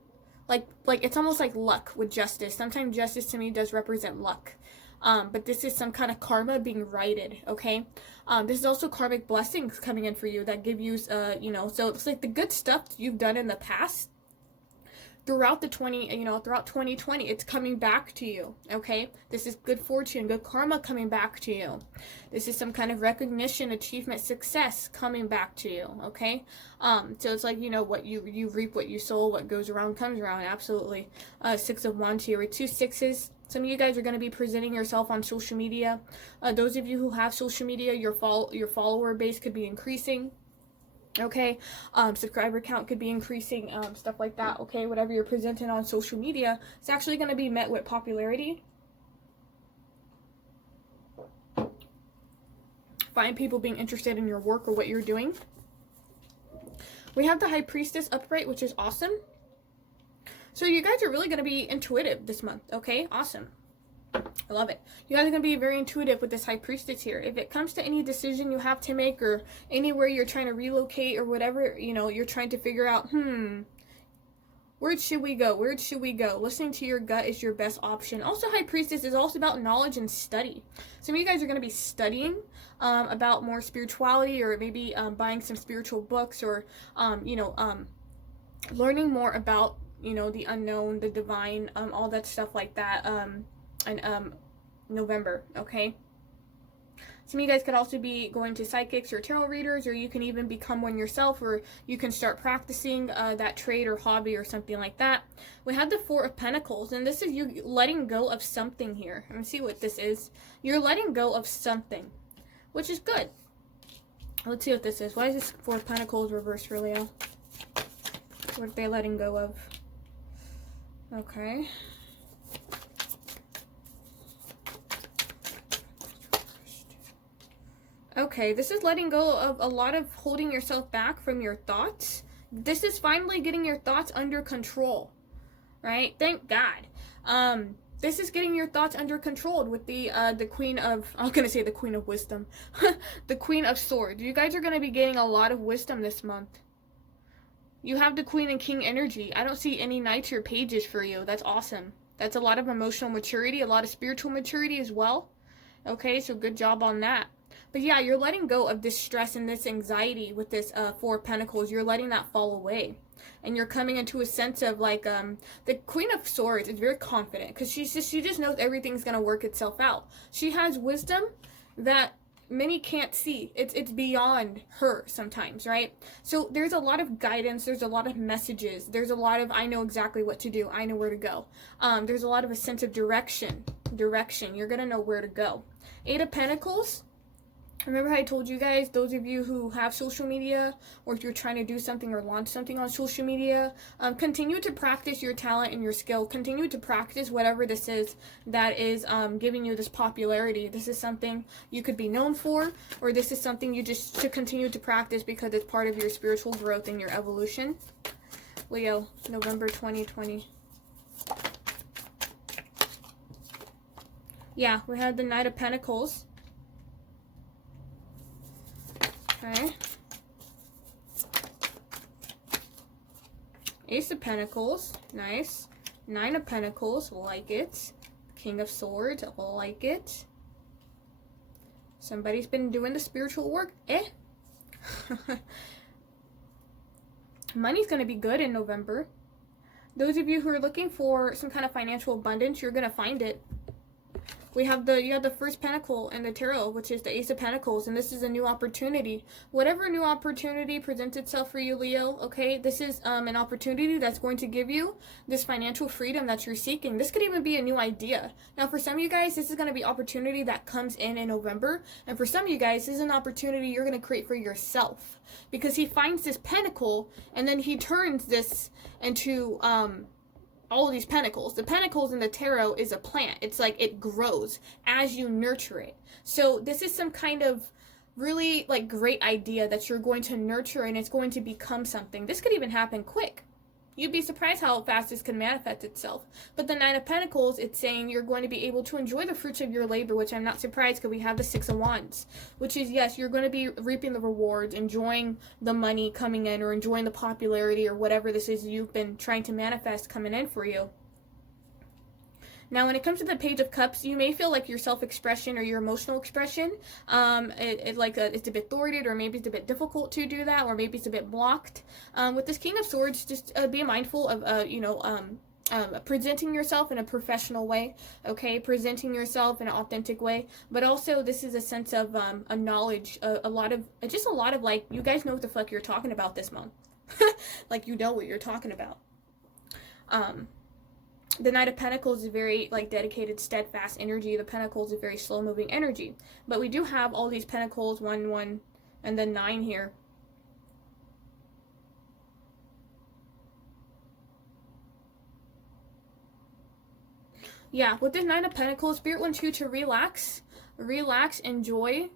like it's almost like luck with Justice. Sometimes Justice to me does represent luck. But this is some kind of karma being righted, okay? This is also karmic blessings coming in for you that give you, you know, so it's like the good stuff you've done in the past. Throughout 2020, it's coming back to you, okay? This is good fortune, good karma coming back to you. This is some kind of recognition, achievement, success coming back to you, okay? So it's like, you know, what you reap what you sow, what goes around comes around, absolutely. Six of Wands here with 2 6s. Some of you guys are going to be presenting yourself on social media. Those of you who have social media, your follower base could be increasing. Okay, subscriber count could be increasing, stuff like that. Okay, whatever you're presenting on social media, it's actually going to be met with popularity. Find people being interested in your work or what you're doing. We have the High Priestess upright, which is awesome. So you guys are really going to be intuitive this month. Okay, awesome. I love it. You guys are going to be very intuitive with this High Priestess here. If it comes to any decision you have to make, or anywhere you're trying to relocate, or whatever, you know, you're trying to figure out, where should we go? Where should we go? Listening to your gut is your best option. Also, High Priestess is also about knowledge and study. Some of you guys are going to be studying about more spirituality, or maybe buying some spiritual books, or, learning more about, the unknown, the divine, all that stuff like that, in November, okay? Some of you guys could also be going to psychics or tarot readers, or you can even become one yourself, or you can start practicing that trade or hobby or something like that. We have the Four of Pentacles, and this is you letting go of something here. Let me see what this is. You're letting go of something, which is good. Let's see what this is. Why is this Four of Pentacles reversed for Leo? What are they letting go of? Okay. Okay, this is letting go of a lot of holding yourself back from your thoughts. This is finally getting your thoughts under control, right? Thank God. This is getting your thoughts under control with the Queen of, I'm going to say the Queen of Wisdom, the Queen of Swords. You guys are going to be getting a lot of wisdom this month. You have the Queen and King energy. I don't see any Knights or Pages for you. That's awesome. That's a lot of emotional maturity, a lot of spiritual maturity as well. Okay, so good job on that. But yeah, you're letting go of this stress and this anxiety with this Four of Pentacles. You're letting that fall away. And you're coming into a sense of like, the Queen of Swords is very confident, because she just knows everything's going to work itself out. She has wisdom that many can't see. It's beyond her sometimes, right? So there's a lot of guidance, there's a lot of messages, there's a lot of, I know exactly what to do, I know where to go. There's a lot of a sense of direction. You're going to know where to go. Eight of Pentacles. Remember how I told you guys, those of you who have social media, or if you're trying to do something or launch something on social media, continue to practice your talent and your skill. Continue to practice whatever this is that is giving you this popularity. This is something you could be known for, or this is something you just should continue to practice because it's part of your spiritual growth and your evolution. Leo, November 2020. Yeah, we had the Knight of Pentacles. Okay. Ace of Pentacles, nice. Nine of Pentacles, like it. King of Swords, like it. Somebody's been doing the spiritual work, Money's going to be good in November. Those of you who are looking for some kind of financial abundance, you're going to find it. You have the first pentacle in the tarot, which is the Ace of Pentacles, and this is a new opportunity. Whatever new opportunity presents itself for you, Leo, okay, this is an opportunity that's going to give you this financial freedom that you're seeking. This could even be a new idea. Now, for some of you guys, this is going to be opportunity that comes in November, and for some of you guys, this is an opportunity you're going to create for yourself, because he finds this pentacle, and then he turns this into all of these pentacles. The pentacles in the tarot is a plant. It's like it grows as you nurture it. So this is some kind of really like great idea that you're going to nurture, and it's going to become something. This could even happen quick. You'd be surprised how fast this can manifest itself. But the Nine of Pentacles, it's saying you're going to be able to enjoy the fruits of your labor, which I'm not surprised, because we have the Six of Wands, which is, yes, you're going to be reaping the rewards, enjoying the money coming in, or enjoying the popularity, or whatever this is you've been trying to manifest coming in for you. Now, when it comes to the Page of Cups, you may feel like your self-expression or your emotional expression, it's a bit thwarted, or maybe it's a bit difficult to do that, or maybe it's a bit blocked. With this King of Swords, just be mindful of, presenting yourself in a professional way, okay? Presenting yourself in an authentic way. But also, this is a sense of a knowledge, a lot of, like, you guys know what the fuck you're talking about this month. Like, you know what you're talking about. The Knight of Pentacles is very, like, dedicated, steadfast energy. The Pentacles is very slow-moving energy. But we do have all these Pentacles, 1, 1, and then 9 here. Yeah, with this Nine of Pentacles, Spirit wants you to relax, enjoy,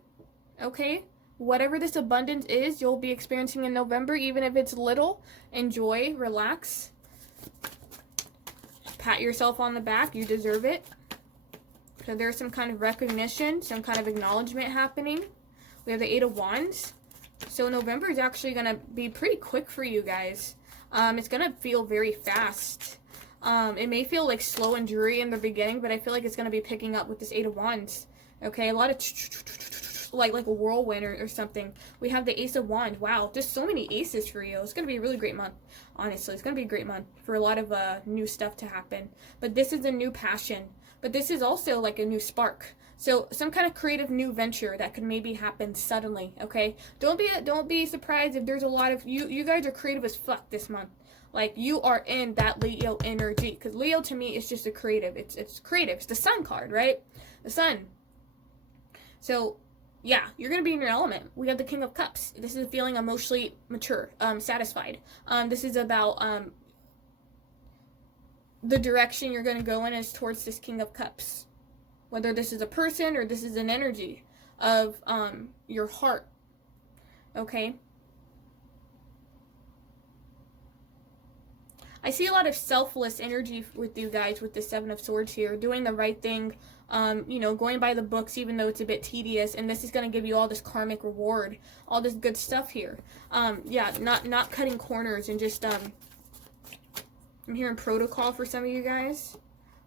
okay? Whatever this abundance is, you'll be experiencing in November, even if it's little, enjoy, relax. Pat yourself on the back, you deserve it. So there's some kind of recognition, some kind of acknowledgement happening. We have the Eight of Wands. So November is actually going to be pretty quick for you guys. It's going to feel very fast. It may feel like slow and dreary in the beginning, but I feel like it's going to be picking up with this Eight of Wands. Okay, a lot of like a whirlwind or something. We have the Ace of Wands. Wow, just so many aces for you. It's going to be a really great month. Honestly, it's going to be a great month for a lot of new stuff to happen. But this is a new passion. But this is also like a new spark. So some kind of creative new venture that could maybe happen suddenly, okay? Don't be surprised if there's a lot of you guys are creative as fuck this month. Like, you are in that Leo energy, cuz Leo to me is just a creative. It's creative. It's the Sun card, right? The Sun. So, yeah, you're going to be in your element. We have the King of Cups. This is feeling emotionally mature, satisfied. This is about the direction you're going to go in is towards this King of Cups. Whether this is a person or this is an energy of your heart. Okay? I see a lot of selfless energy with you guys with the Seven of Swords here. Doing the right thing. You know, going by the books even though it's a bit tedious. And this is going to give you all this karmic reward. All this good stuff here. Yeah, not cutting corners and just... I'm hearing protocol for some of you guys.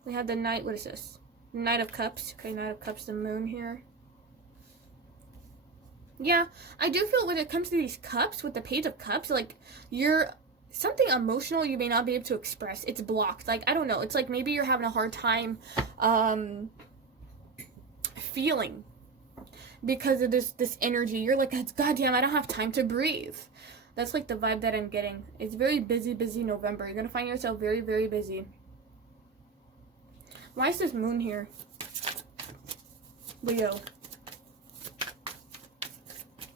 We have the Knight... What is this? Knight of Cups. Okay, Knight of Cups, the moon here. Yeah, I do feel when it comes to these cups, with the Page of Cups, like, you're... Something emotional you may not be able to express. It's blocked. Like, I don't know. It's like maybe you're having a hard time feeling because of this energy. You're like, goddamn, I don't have time to breathe. That's like the vibe that I'm getting. It's very busy November. You're going to find yourself very, very busy. Why is this moon here? Leo.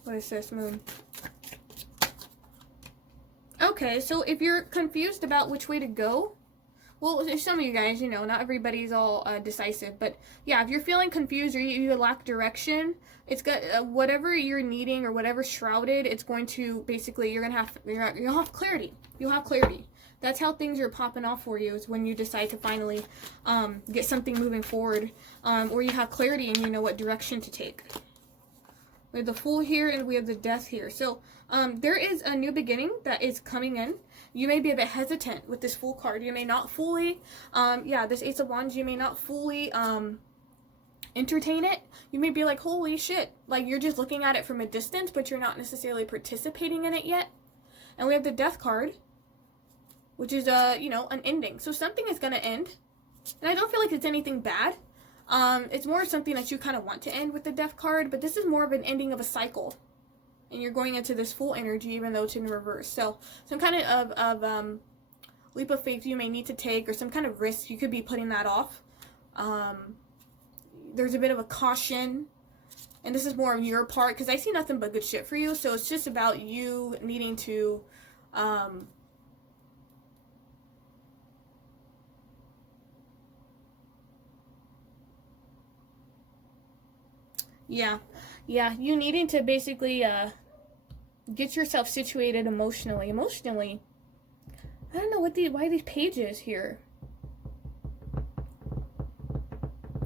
What is this moon? Okay, so if you're confused about which way to go, well, some of you guys, you know, not everybody's all decisive, but yeah, if you're feeling confused or you lack direction, it's got whatever you're needing or whatever's shrouded, it's going to basically you'll have clarity. You'll have clarity. That's how things are popping off for you, is when you decide to finally get something moving forward, or you have clarity and you know what direction to take. We have the Fool here and we have the Death here. So there is a new beginning that is coming in. You may be a bit hesitant with this Fool card. You may not fully, this Ace of Wands, you may not fully entertain it. You may be like, holy shit. Like, you're just looking at it from a distance, but you're not necessarily participating in it yet. And we have the Death card, which is, you know, an ending. So something is going to end. And I don't feel like it's anything bad. It's more something that you kind of want to end with the Death card, but this is more of an ending of a cycle. And you're going into this Full energy, even though it's in reverse. So, some kind of leap of faith you may need to take, or some kind of risk, you could be putting that off. There's a bit of a caution, and this is more on your part, because I see nothing but good shit for you, so it's just about you needing to, Yeah, you needing to basically get yourself situated emotionally. I don't know why these pages here.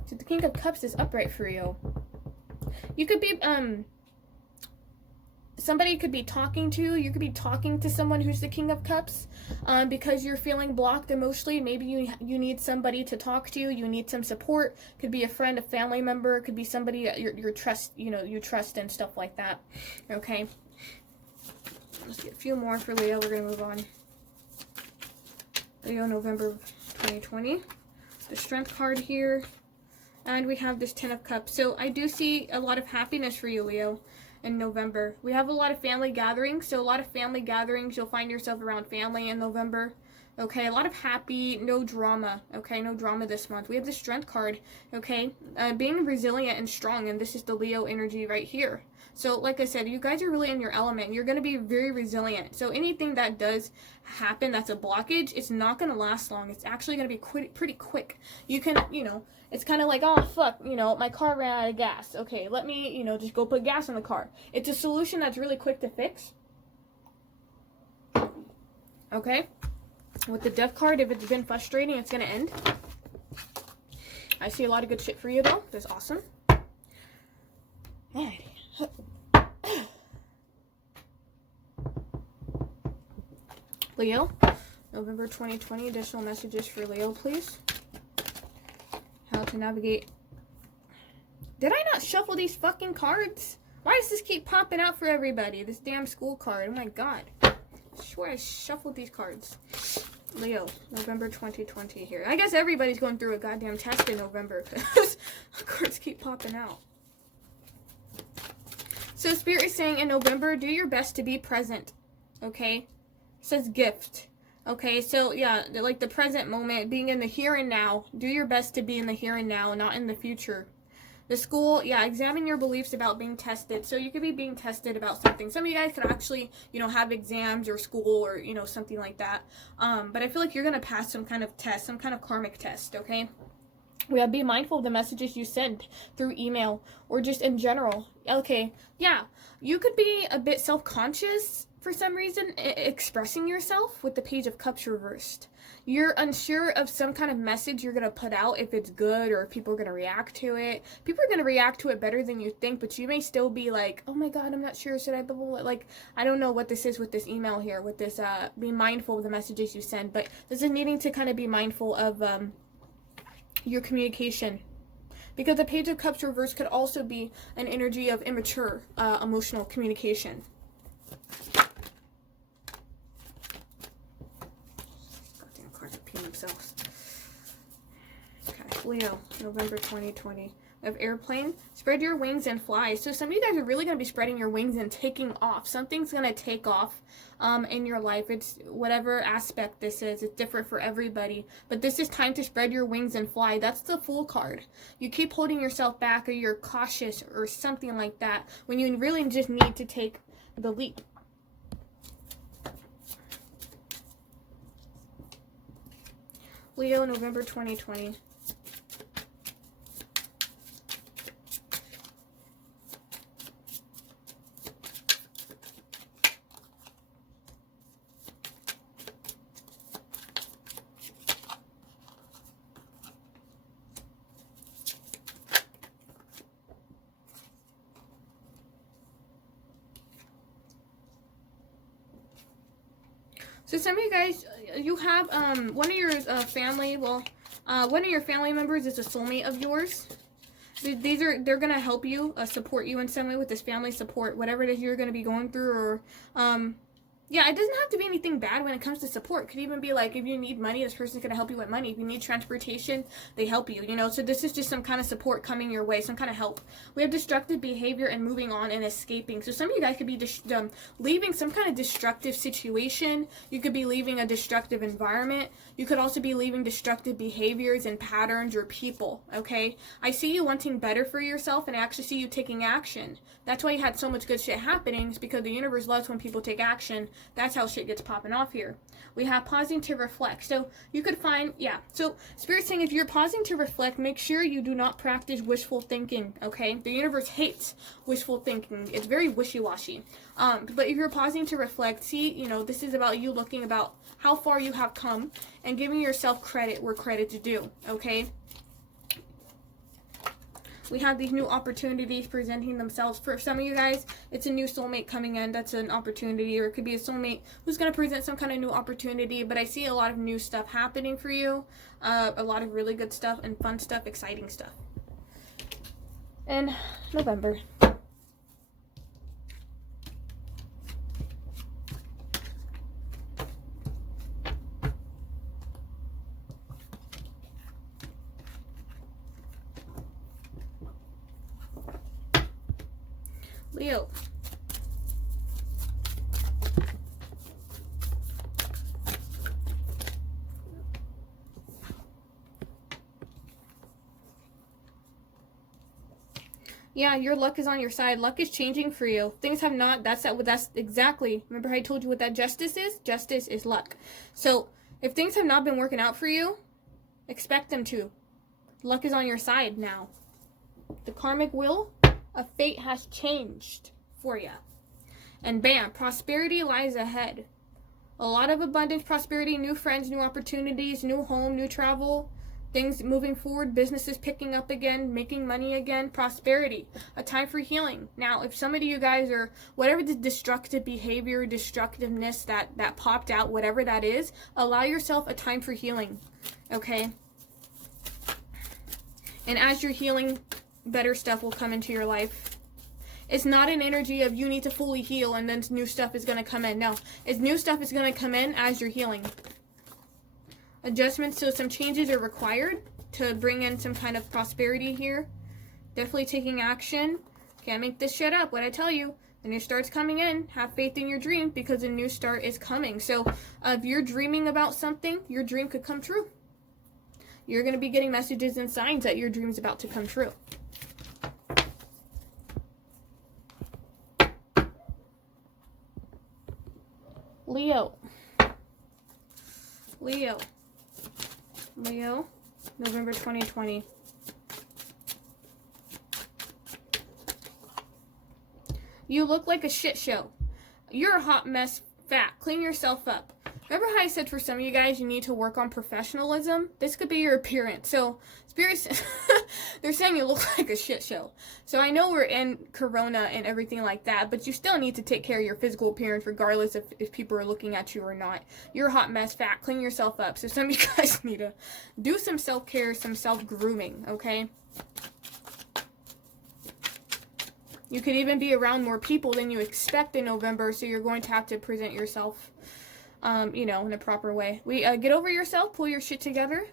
So the King of Cups is upright for you. You could be somebody could be talking to you. You could be talking to someone who's the King of Cups, because you're feeling blocked emotionally. Maybe you need somebody to talk to. You need some support. Could be a friend, a family member. Could be somebody you trust and stuff like that. Okay. Let's get a few more for Leo. We're gonna move on. Leo, November 2020. The Strength card here, and we have this Ten of Cups. So I do see a lot of happiness for you, Leo. In November, we have a lot of family gatherings. So a lot of family gatherings, you'll find yourself around family in November. Okay, a lot of happy, no drama. Okay, no drama this month. We have the Strength card. Okay, being resilient and strong, and this is the Leo energy right here. So, like I said, you guys are really in your element. You're going to be very resilient. So, anything that does happen that's a blockage, it's not going to last long. It's actually going to be pretty quick. You can, you know, it's kind of like, oh, fuck, you know, my car ran out of gas. Okay, let me, you know, just go put gas in the car. It's a solution that's really quick to fix. Okay? With the Death card, if it's been frustrating, it's going to end. I see a lot of good shit for you, though. That's awesome. Alrighty. Leo, November 2020, additional messages for Leo, please. How to navigate. Did I not shuffle these fucking cards? Why does this keep popping out for everybody? This damn school card. Oh my god. I swear I shuffled these cards. Leo, November 2020 here. I guess everybody's going through a goddamn test in November because the cards keep popping out. So Spirit is saying in November, do your best to be present. Okay? It says gift. Okay, so yeah, like the present moment, being in the here and now. Do your best to be in the here and now, not in the future. The school, yeah, examine your beliefs about being tested. So you could be being tested about something. Some of you guys could actually, you know, have exams or school or, you know, something like that. But I feel like you're going to pass some kind of test, some kind of karmic test, okay? We have to be mindful of the messages you send through email or just in general. Okay, yeah, you could be a bit self-conscious for some reason expressing yourself with the Page of Cups reversed. You're unsure of some kind of message you're going to put out, if it's good or if people are going to react to it. People are going to react to it better than you think, but you may still be like, oh my god, I'm not sure, should I blah, blah, blah. Like, I don't know what this is with this email here, with this, be mindful of the messages you send, but this is needing to kind of be mindful of, your communication, because the Page of Cups reverse could also be an energy of immature emotional communication. Goddamn cards repeat themselves. Okay, Leo, November 2020. We have airplane. Spread your wings and fly. So some of you guys are really going to be spreading your wings and taking off. Something's going to take off in your life. It's whatever aspect this is. It's different for everybody. But this is time to spread your wings and fly. That's the Fool card. You keep holding yourself back, or you're cautious or something like that, when you really just need to take the leap. Leo, November 2020. So some of you guys, you have one of your family, one of your family members is a soulmate of yours. They're gonna help you, support you in some way with this family support, whatever it is you're gonna be going through, or yeah, it doesn't have to be anything bad when it comes to support. It could even be like, if you need money, this person's going to help you with money. If you need transportation, they help you, you know. So this is just some kind of support coming your way, some kind of help. We have destructive behavior and moving on and escaping. So some of you guys could be leaving some kind of destructive situation. You could be leaving a destructive environment. You could also be leaving destructive behaviors and patterns or people, okay? I see you wanting better for yourself, and I actually see you taking action. That's why you had so much good shit happening, is because the universe loves when people take action. That's how shit gets popping off here. We have pausing to reflect. So you could find, yeah. So Spirit's saying, if you're pausing to reflect, make sure you do not practice wishful thinking, okay? The universe hates wishful thinking. It's very wishy-washy. But if you're pausing to reflect, see, you know, this is about you looking about how far you have come and giving yourself credit where credit's due, okay? We have these new opportunities presenting themselves. For some of you guys, it's a new soulmate coming in. That's an opportunity. Or it could be a soulmate who's going to present some kind of new opportunity. But I see a lot of new stuff happening for you. A lot of really good stuff and fun stuff, exciting stuff. And November. Leo. Yeah, your luck is on your side. Luck is changing for you. Things have not, that's exactly, remember how I told you what that justice is? Justice is luck. So, if things have not been working out for you, expect them to. Luck is on your side now. The karmic wheel of fate has changed for you. And bam, prosperity lies ahead. A lot of abundance, prosperity, new friends, new opportunities, new home, new travel, things moving forward, businesses picking up again, making money again, prosperity, a time for healing. Now, if some of you guys are, whatever the destructive behavior, destructiveness that popped out, whatever that is, allow yourself a time for healing, okay? And as you're healing, better stuff will come into your life. It's not an energy of you need to fully heal and then new stuff is going to come in. No, it's new stuff is going to come in as you're healing. Adjustments to some changes are required to bring in some kind of prosperity here. Definitely taking action. Can't make this shit up. What I tell you, the new start's coming in. Have faith in your dream because a new start is coming. So if you're dreaming about something, your dream could come true. You're going to be getting messages and signs that your dream's about to come true. Leo, November 2020. You look like a shit show. You're a hot mess, fat. Clean yourself up. Remember how I said for some of you guys you need to work on professionalism? This could be your appearance. So, spirits, they're saying you look like a shit show. So I know we're in Corona and everything like that, but you still need to take care of your physical appearance regardless if people are looking at you or not. You're a hot mess, fat. Clean yourself up. So some of you guys need to do some self-care, some self-grooming, okay? You could even be around more people than you expect in November, so you're going to have to present yourself you know, in a proper way. Get over yourself, pull your shit together,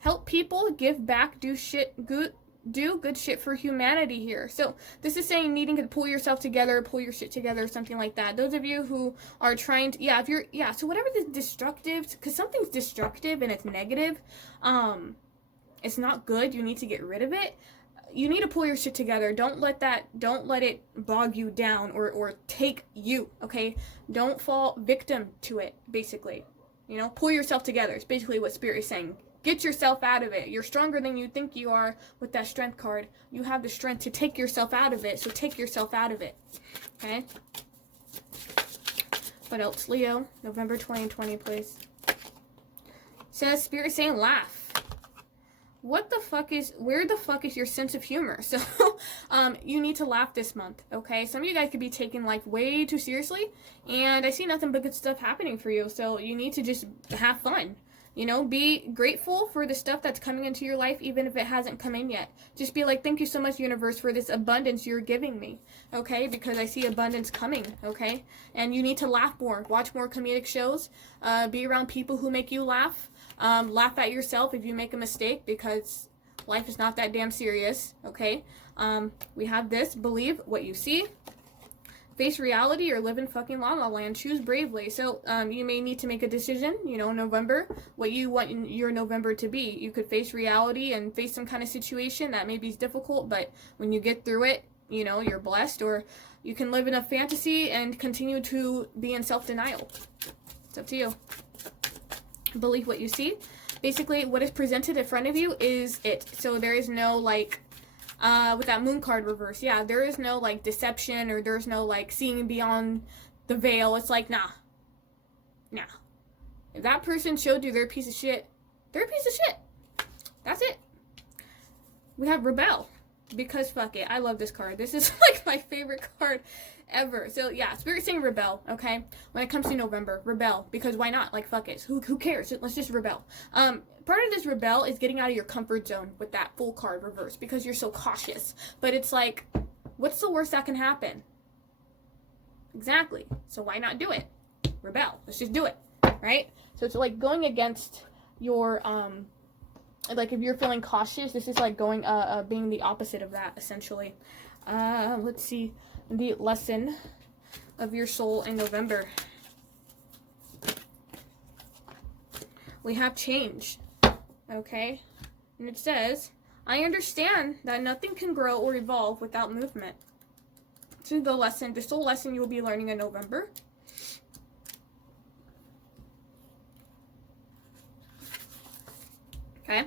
help people, give back, do good shit for humanity here. So this is saying needing to pull yourself together, pull your shit together, something like that. Those of you who are trying to, so whatever this destructive, because something's destructive and it's negative, it's not good, you need to get rid of it. You need to pull your shit together. Don't let it bog you down or take you, okay? Don't fall victim to it, basically. You know, pull yourself together. It's basically what Spirit is saying. Get yourself out of it. You're stronger than you think you are with that strength card. You have the strength to take yourself out of it, so take yourself out of it, okay? What else? Leo, November 2020, please. Says Spirit saying laugh. Where the fuck is your sense of humor? So, you need to laugh this month, okay? Some of you guys could be taking life way too seriously, and I see nothing but good stuff happening for you, so you need to just have fun. You know, be grateful for the stuff that's coming into your life, even if it hasn't come in yet. Just be like, thank you so much, universe, for this abundance you're giving me, okay? Because I see abundance coming, okay? And you need to laugh more. Watch more comedic shows. Be around people who make you laugh. Laugh at yourself if you make a mistake, because life is not that damn serious, okay? We have this, believe what you see, face reality, or live in fucking la la land, choose bravely. So, you may need to make a decision, you know, November, what you want your November to be. You could face reality and face some kind of situation that maybe is difficult, but when you get through it, you know, you're blessed, or you can live in a fantasy and continue to be in self-denial. It's up to you. Believe what you see. Basically, what is presented in front of you is it. So there is no, like, with that moon card reverse, yeah, there is no, like, deception, or there's no, like, seeing beyond the veil. It's like, nah. If that person showed you they're a piece of shit, they're a piece of shit. That's it. We have Rebel, because fuck it. I love this card. This is, like, my favorite card ever. So yeah, Spirit saying rebel, okay? When it comes to November, rebel, because why not? Like, fuck it. Who cares? Let's just rebel. Part of this rebel is getting out of your comfort zone with that full card reverse, because you're so cautious. But it's like, what's the worst that can happen? Exactly. So why not do it? Rebel. Let's just do it, right? So it's like going against your like, if you're feeling cautious, this is like going being the opposite of that, essentially. Let's see the lesson of your soul in November. We have change, okay? And it says, I understand that nothing can grow or evolve without movement. This is the lesson, the soul lesson you'll be learning in November. Okay.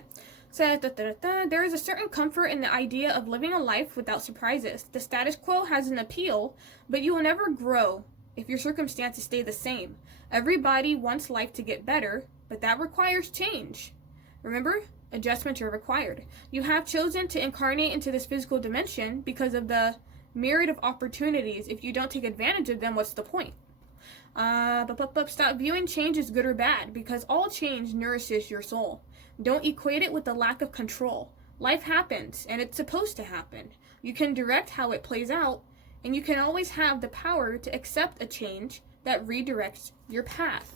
So, there is a certain comfort in the idea of living a life without surprises. The status quo has an appeal, but you will never grow if your circumstances stay the same. Everybody wants life to get better, but that requires change. Remember, adjustments are required. You have chosen to incarnate into this physical dimension because of the myriad of opportunities. If you don't take advantage of them, what's the point? Stop viewing change as good or bad, because all change nourishes your soul. Don't equate it with the lack of control. Life happens, and it's supposed to happen. You can direct how it plays out, and you can always have the power to accept a change that redirects your path.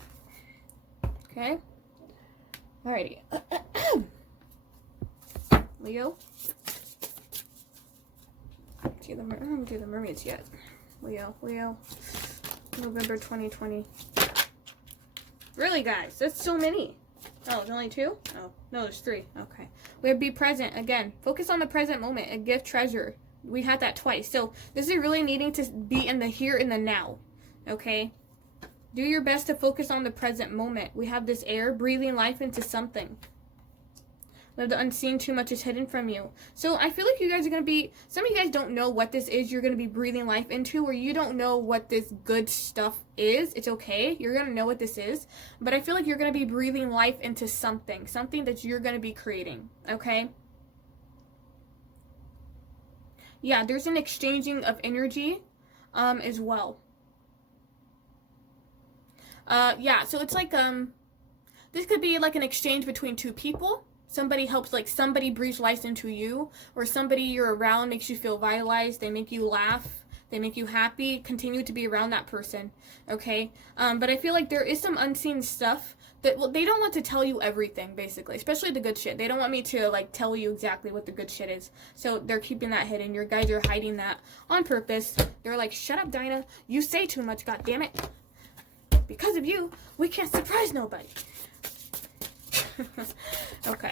Okay? Alrighty. Leo? I don't do the mermaids yet. Leo. November 2020. Really, guys? That's so many. Oh, there's only 2? Oh, no, there's 3. Okay. We have be present. Again, focus on the present moment and give treasure. We had that twice. So this is really needing to be in the here and the now. Okay? Do your best to focus on the present moment. We have this air breathing life into something. The unseen, too much is hidden from you. So I feel like you guys are going to be, some of you guys don't know what this is you're going to be breathing life into, or you don't know what this good stuff is. It's okay. You're going to know what this is. But I feel like you're going to be breathing life into something that you're going to be creating. Okay? Yeah, there's an exchanging of energy as well. Yeah, so it's like, this could be like an exchange between 2 people. Somebody helps, like somebody breathes life into you, or somebody you're around makes you feel vitalized. They make you laugh. They make you happy. Continue to be around that person. Okay? But I feel like there is some unseen stuff that, well, they don't want to tell you everything, basically, especially the good shit. They don't want me to, like, tell you exactly what the good shit is. So they're keeping that hidden. Your guys are hiding that on purpose. They're like, shut up, Dinah. You say too much, goddammit. Because of you, we can't surprise nobody. Okay.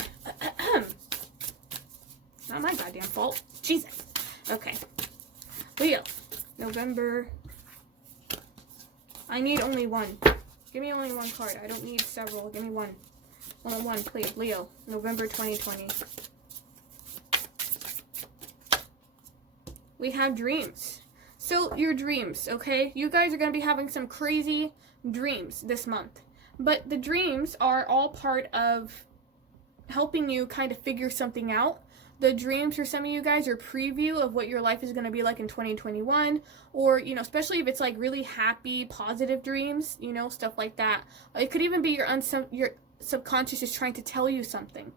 Not my goddamn fault. Jesus. Okay. Leo. November. I need only 1. Give me only 1 card. I don't need several. Give me 1. Only 1, please. Leo. November 2020. We have dreams. So, your dreams, okay? You guys are going to be having some crazy dreams this month. But the dreams are all part of helping you kind of figure something out. The dreams for some of you guys are preview of what your life is going to be like in 2021. Or, you know, especially if it's like really happy, positive dreams, you know, stuff like that. It could even be your subconscious is trying to tell you something.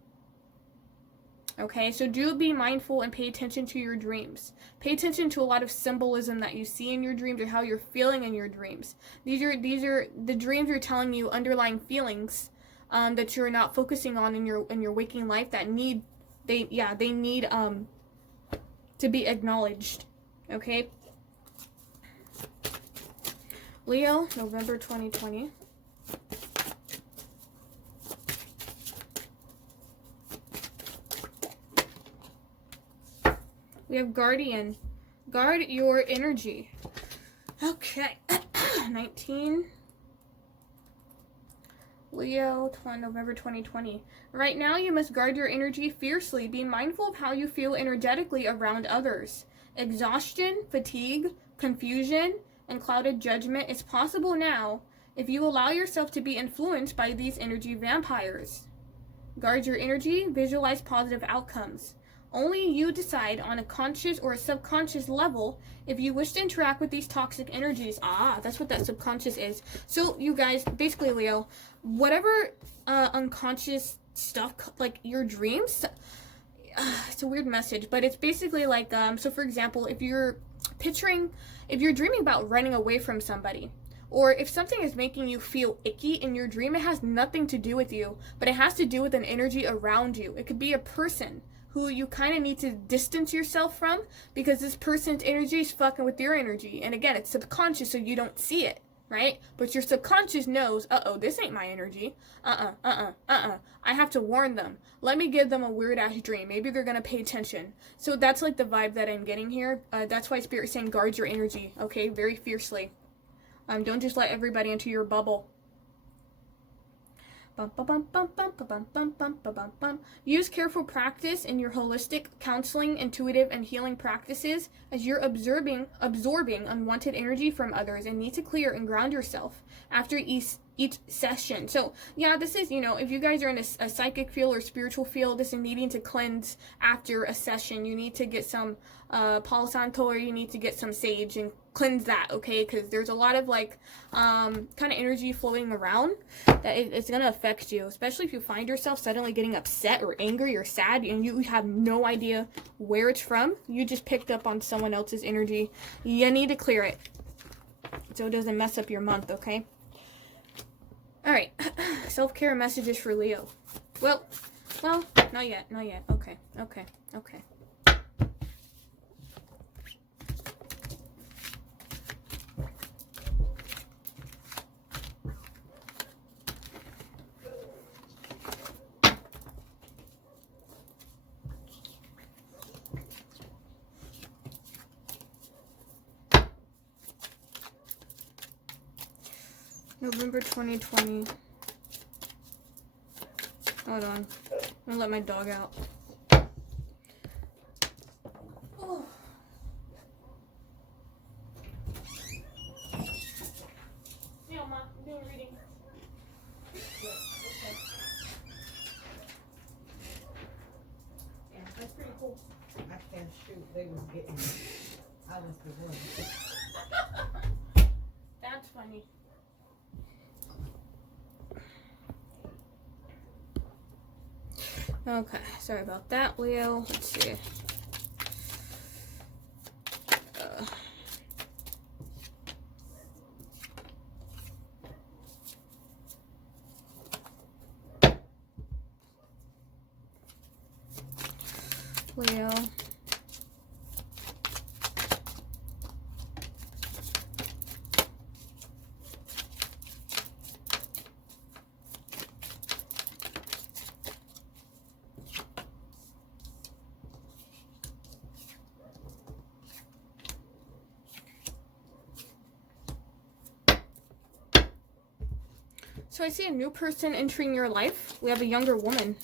Okay, so do be mindful and pay attention to your dreams. Pay attention to a lot of symbolism that you see in your dreams or how you're feeling in your dreams. These are the dreams are telling you underlying feelings that you're not focusing on in your waking life that need to be acknowledged. Okay? Leo, November 2020. We have Guardian. Guard your energy. Okay. 19. Leo, November 2020. Right now, you must guard your energy fiercely. Be mindful of how you feel energetically around others. Exhaustion, fatigue, confusion, and clouded judgment is possible now if you allow yourself to be influenced by these energy vampires. Guard your energy. Visualize positive outcomes. Only you decide on a conscious or a subconscious level if you wish to interact with these toxic energies. That's what that subconscious is. So you guys, basically Leo, whatever unconscious stuff, like your dreams, it's a weird message, but it's basically like, so for example, if you're dreaming about running away from somebody, or if something is making you feel icky in your dream, it has nothing to do with you, but it has to do with an energy around you. It could be a person who you kind of need to distance yourself from because this person's energy is fucking with your energy. And again, it's subconscious, so you don't see it, right? But your subconscious knows, uh-oh, this ain't my energy. I have to warn them. Let me give them a weird-ass dream. Maybe they're going to pay attention. So that's like the vibe that I'm getting here. That's why Spirit's saying guard your energy, okay? Very fiercely. Don't just let everybody into your bubble. Use careful practice in your holistic counseling, intuitive, and healing practices as you're absorbing unwanted energy from others and need to clear and ground yourself after each session. So yeah, this is, if you guys are in a psychic field or spiritual field, this is needing to cleanse after a session. You need to get some Palo Santo, or you need to get some sage and cleanse that, okay? Because there's a lot of kind of energy floating around that it's going to affect you, especially if you find yourself suddenly getting upset or angry or sad and you have no idea where it's from. You just picked up on someone else's energy. You need to clear it so it doesn't mess up your month, okay? All right, self-care messages for Leo. Well, not yet. Okay. November 2020. Hold on. I'm gonna let my dog out. Oh. Yeah, Mom, I'm doing reading. Yeah, that's pretty cool. I can't shoot. They was getting. I was the one. That's funny. Okay, sorry about that, Leo. Let's see. Leo. So I see a new person entering your life. We have a younger woman.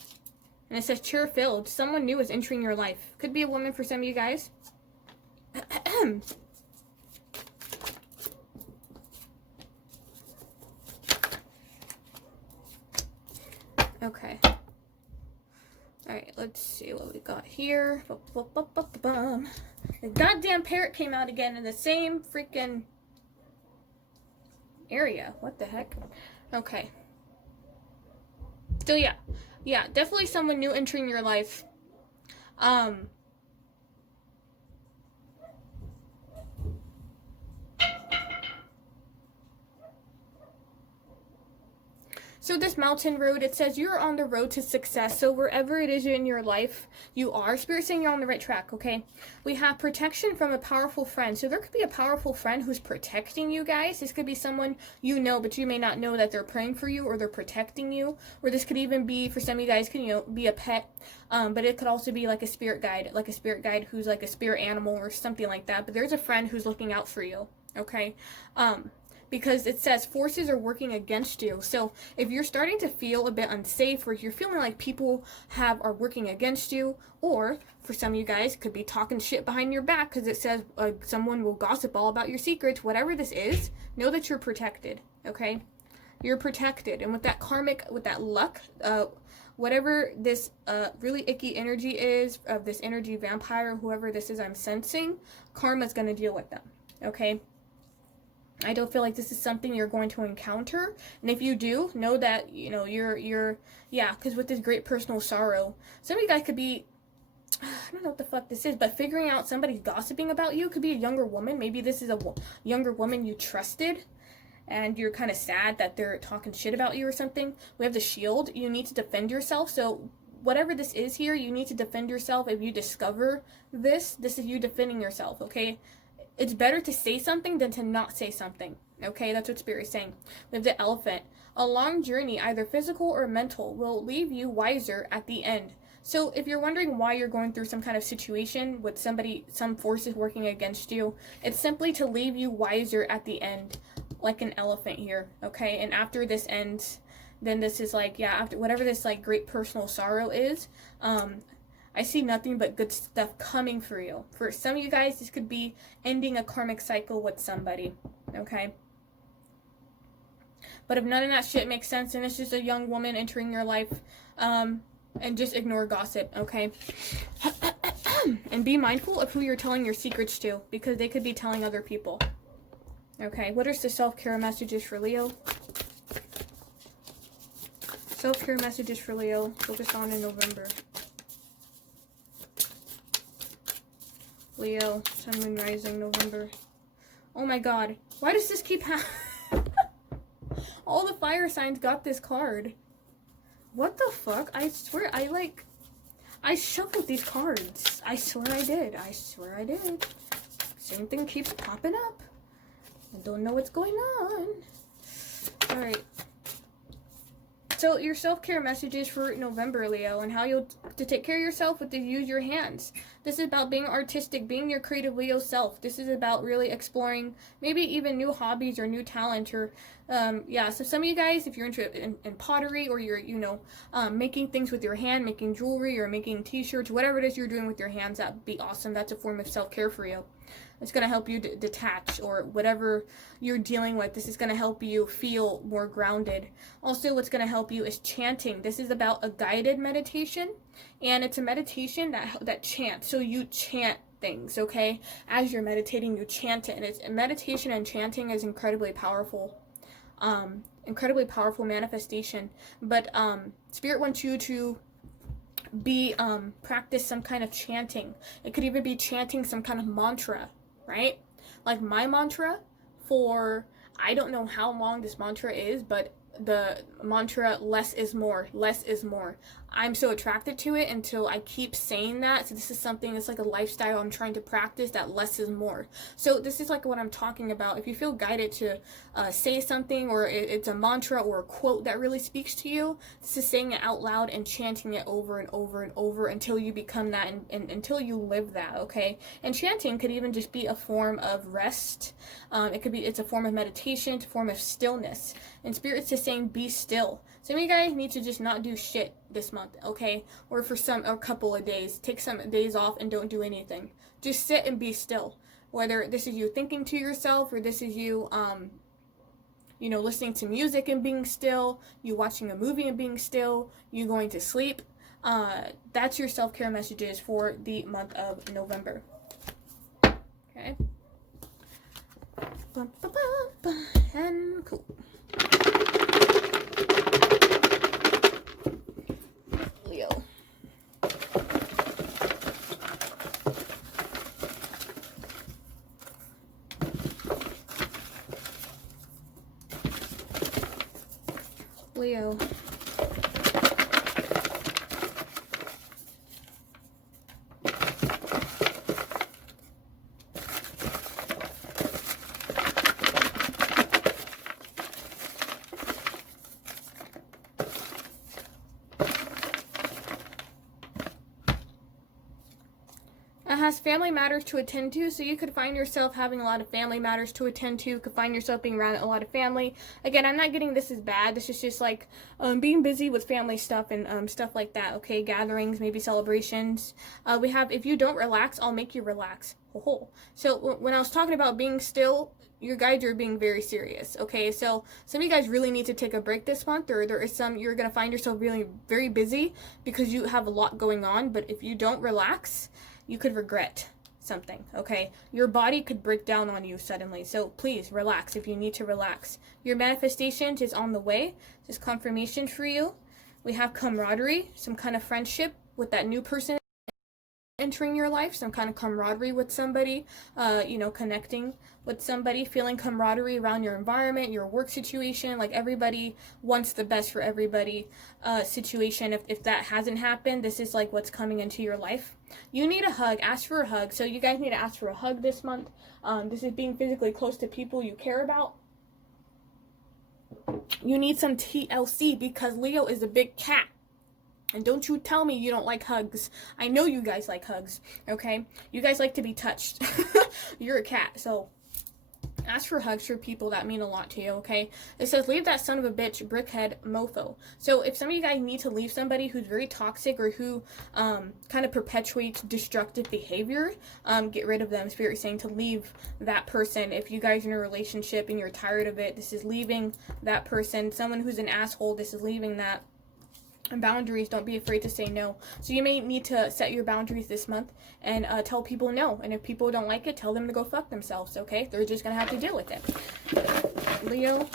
And it says cheer filled. Someone new is entering your life. Could be a woman for some of you guys. Okay. Alright, let's see what we got here. The goddamn parrot came out again in the same freaking area. What the heck? Okay. So yeah, definitely someone new entering your life. So this mountain road, it says you're on the road to success. So wherever it is in your life you are, Spirit saying you're on the right track, okay? We have protection from a powerful friend. So there could be a powerful friend who's protecting you guys. This could be someone you know, but you may not know that they're praying for you or they're protecting you. Or this could even be, for some of you guys, could, be a pet. But it could also be like a spirit guide who's like a spirit animal or something like that. But there's a friend who's looking out for you, okay? Because it says forces are working against you. So if you're starting to feel a bit unsafe, or you're feeling like people are working against you, or for some of you guys could be talking shit behind your back because it says someone will gossip all about your secrets, whatever this is, know that you're protected, okay? You're protected. And with that karmic, with that luck, whatever this really icky energy is, of this energy vampire, whoever this is I'm sensing, karma's going to deal with them, okay? I don't feel like this is something you're going to encounter. And if you do, know that, you're because with this great personal sorrow, some of you guys could be, I don't know what the fuck this is, but figuring out somebody's gossiping about you. Could be a younger woman. Maybe this is a younger woman you trusted, and you're kind of sad that they're talking shit about you or something. We have the shield. You need to defend yourself. So whatever this is here, you need to defend yourself. If you discover this is you defending yourself, okay? It's better to say something than to not say something, Okay, that's what Spirit is saying. We have the Elephant. A long journey, either physical or mental, will leave you wiser at the end. So if you're wondering why you're going through some kind of situation with somebody, some forces working against you, it's simply to leave you wiser at the end, like an elephant here, okay? And after this ends, then this is like, yeah, after whatever this like great personal sorrow is, I see nothing but good stuff coming for you. For some of you guys, this could be ending a karmic cycle with somebody, okay? But if none of that shit makes sense and it's just a young woman entering your life, and just ignore gossip, okay? And be mindful of who you're telling your secrets to, because they could be telling other people. Okay, what are the self-care messages for Leo? Self-care messages for Leo, focused on in November. Leo, Sun, Moon, Rising, November. Oh my god, why does this keep happening? All the fire signs got this card. What the fuck? I swear, I shuffled these cards. I swear I did. I swear I did. Same thing keeps popping up. I don't know what's going on. Alright. So your self-care messages for November, Leo, and how you'll to take care of yourself with to use your hands. This is about being artistic, being your creative Leo self. This is about really exploring maybe even new hobbies or new talent or yeah, so some of you guys, if you're interested in pottery or you're, you know, making things with your hand, making jewelry or making t-shirts, whatever it is you're doing with your hands, that'd be awesome. That's a form of self-care for you. It's going to help you detach, or whatever you're dealing with. This is going to help you feel more grounded. Also, what's going to help you is chanting. This is about a guided meditation, and it's a meditation that chants. So you chant things, okay? As you're meditating, you chant it, and it's meditation and chanting is incredibly powerful. Incredibly powerful manifestation. But Spirit wants you to practice some kind of chanting. It could even be chanting some kind of mantra, right? Like my mantra for, I don't know how long this mantra is, but the mantra, less is more, less is more. I'm so attracted to it until I keep saying that. So this is something, it's like a lifestyle I'm trying to practice, that less is more. So this is like what I'm talking about. If you feel guided to say something, or it's a mantra or a quote that really speaks to you, this is saying it out loud and chanting it over and over and over until you become that, and until you live that, okay? And chanting could even just be a form of rest. It's a form of meditation, it's a form of stillness. And Spirit's just saying, be still. Some of you guys need to just not do shit this month, okay? Or for a couple of days. Take some days off and don't do anything. Just sit and be still. Whether this is you thinking to yourself, or this is you, you know, listening to music and being still, you watching a movie and being still, you going to sleep. That's your self-care messages for the month of November. Okay? And cool. Leo. Leo. Has family matters to attend to, so you could find yourself having a lot of family matters to attend to. You could find yourself being around a lot of family. Again, I'm not getting this as bad. This is just like being busy with family stuff and stuff like that, okay? Gatherings, maybe celebrations. We have, if you don't relax, I'll make you relax. So when I was talking about being still, you guys are being very serious, okay? So some of you guys really need to take a break this month, or there is some, you're going to find yourself really very busy because you have a lot going on. But if you don't relax, you could regret something, okay? Your body could break down on you suddenly. So please relax if you need to relax. Your manifestation is on the way. This confirmation for you. We have camaraderie, some kind of friendship with that new person entering your life, some kind of camaraderie with somebody, you know, connecting with somebody, feeling camaraderie around your environment, your work situation, like everybody wants the best for everybody situation. If that hasn't happened, this is like what's coming into your life. You need a hug, ask for a hug. So you guys need to ask for a hug this month. This is being physically close to people you care about. You need some TLC because Leo is a big cat. And don't you tell me you don't like hugs. I know you guys like hugs, okay? You guys like to be touched. You're a cat, so ask for hugs for people that mean a lot to you, okay? It says, leave that son of a bitch, brickhead, mofo. So if some of you guys need to leave somebody who's very toxic or who kind of perpetuates destructive behavior, get rid of them. Spirit is saying to leave that person. If you guys are in a relationship and you're tired of it, this is leaving that person. Someone who's an asshole, this is leaving that. And boundaries, don't be afraid to say no. So you may need to set your boundaries this month and tell people no. And if people don't like it, tell them to go fuck themselves, okay? They're just going to have to deal with it. Leo.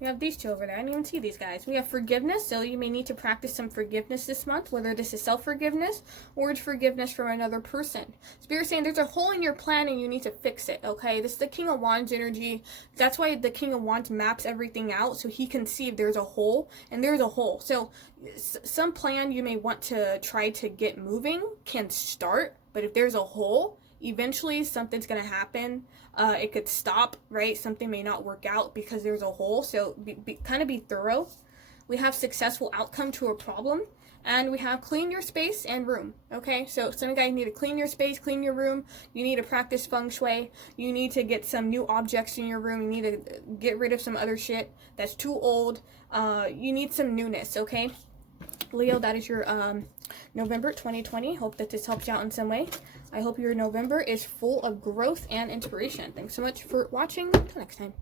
We have these two over there. I didn't even see these guys. We have forgiveness, so you may need to practice some forgiveness this month, whether this is self-forgiveness or it's forgiveness from another person. Spirit saying there's a hole in your plan and you need to fix it, okay? This is the King of Wands energy. That's why the King of Wands maps everything out, so he can see if there's a hole, and there's a hole. So some plan you may want to try to get moving can start, but if there's a hole, eventually something's going to happen. It could stop, right? Something may not work out because there's a hole. So kind of be thorough. We have successful outcome to a problem. And we have clean your space and room. Okay, so some of you guys need to clean your space, clean your room. You need to practice feng shui. You need to get some new objects in your room. You need to get rid of some other shit that's too old. You need some newness, okay? Leo, that is your November 2020. Hope that this helps you out in some way. I hope your November is full of growth and inspiration. Thanks so much for watching. Until next time.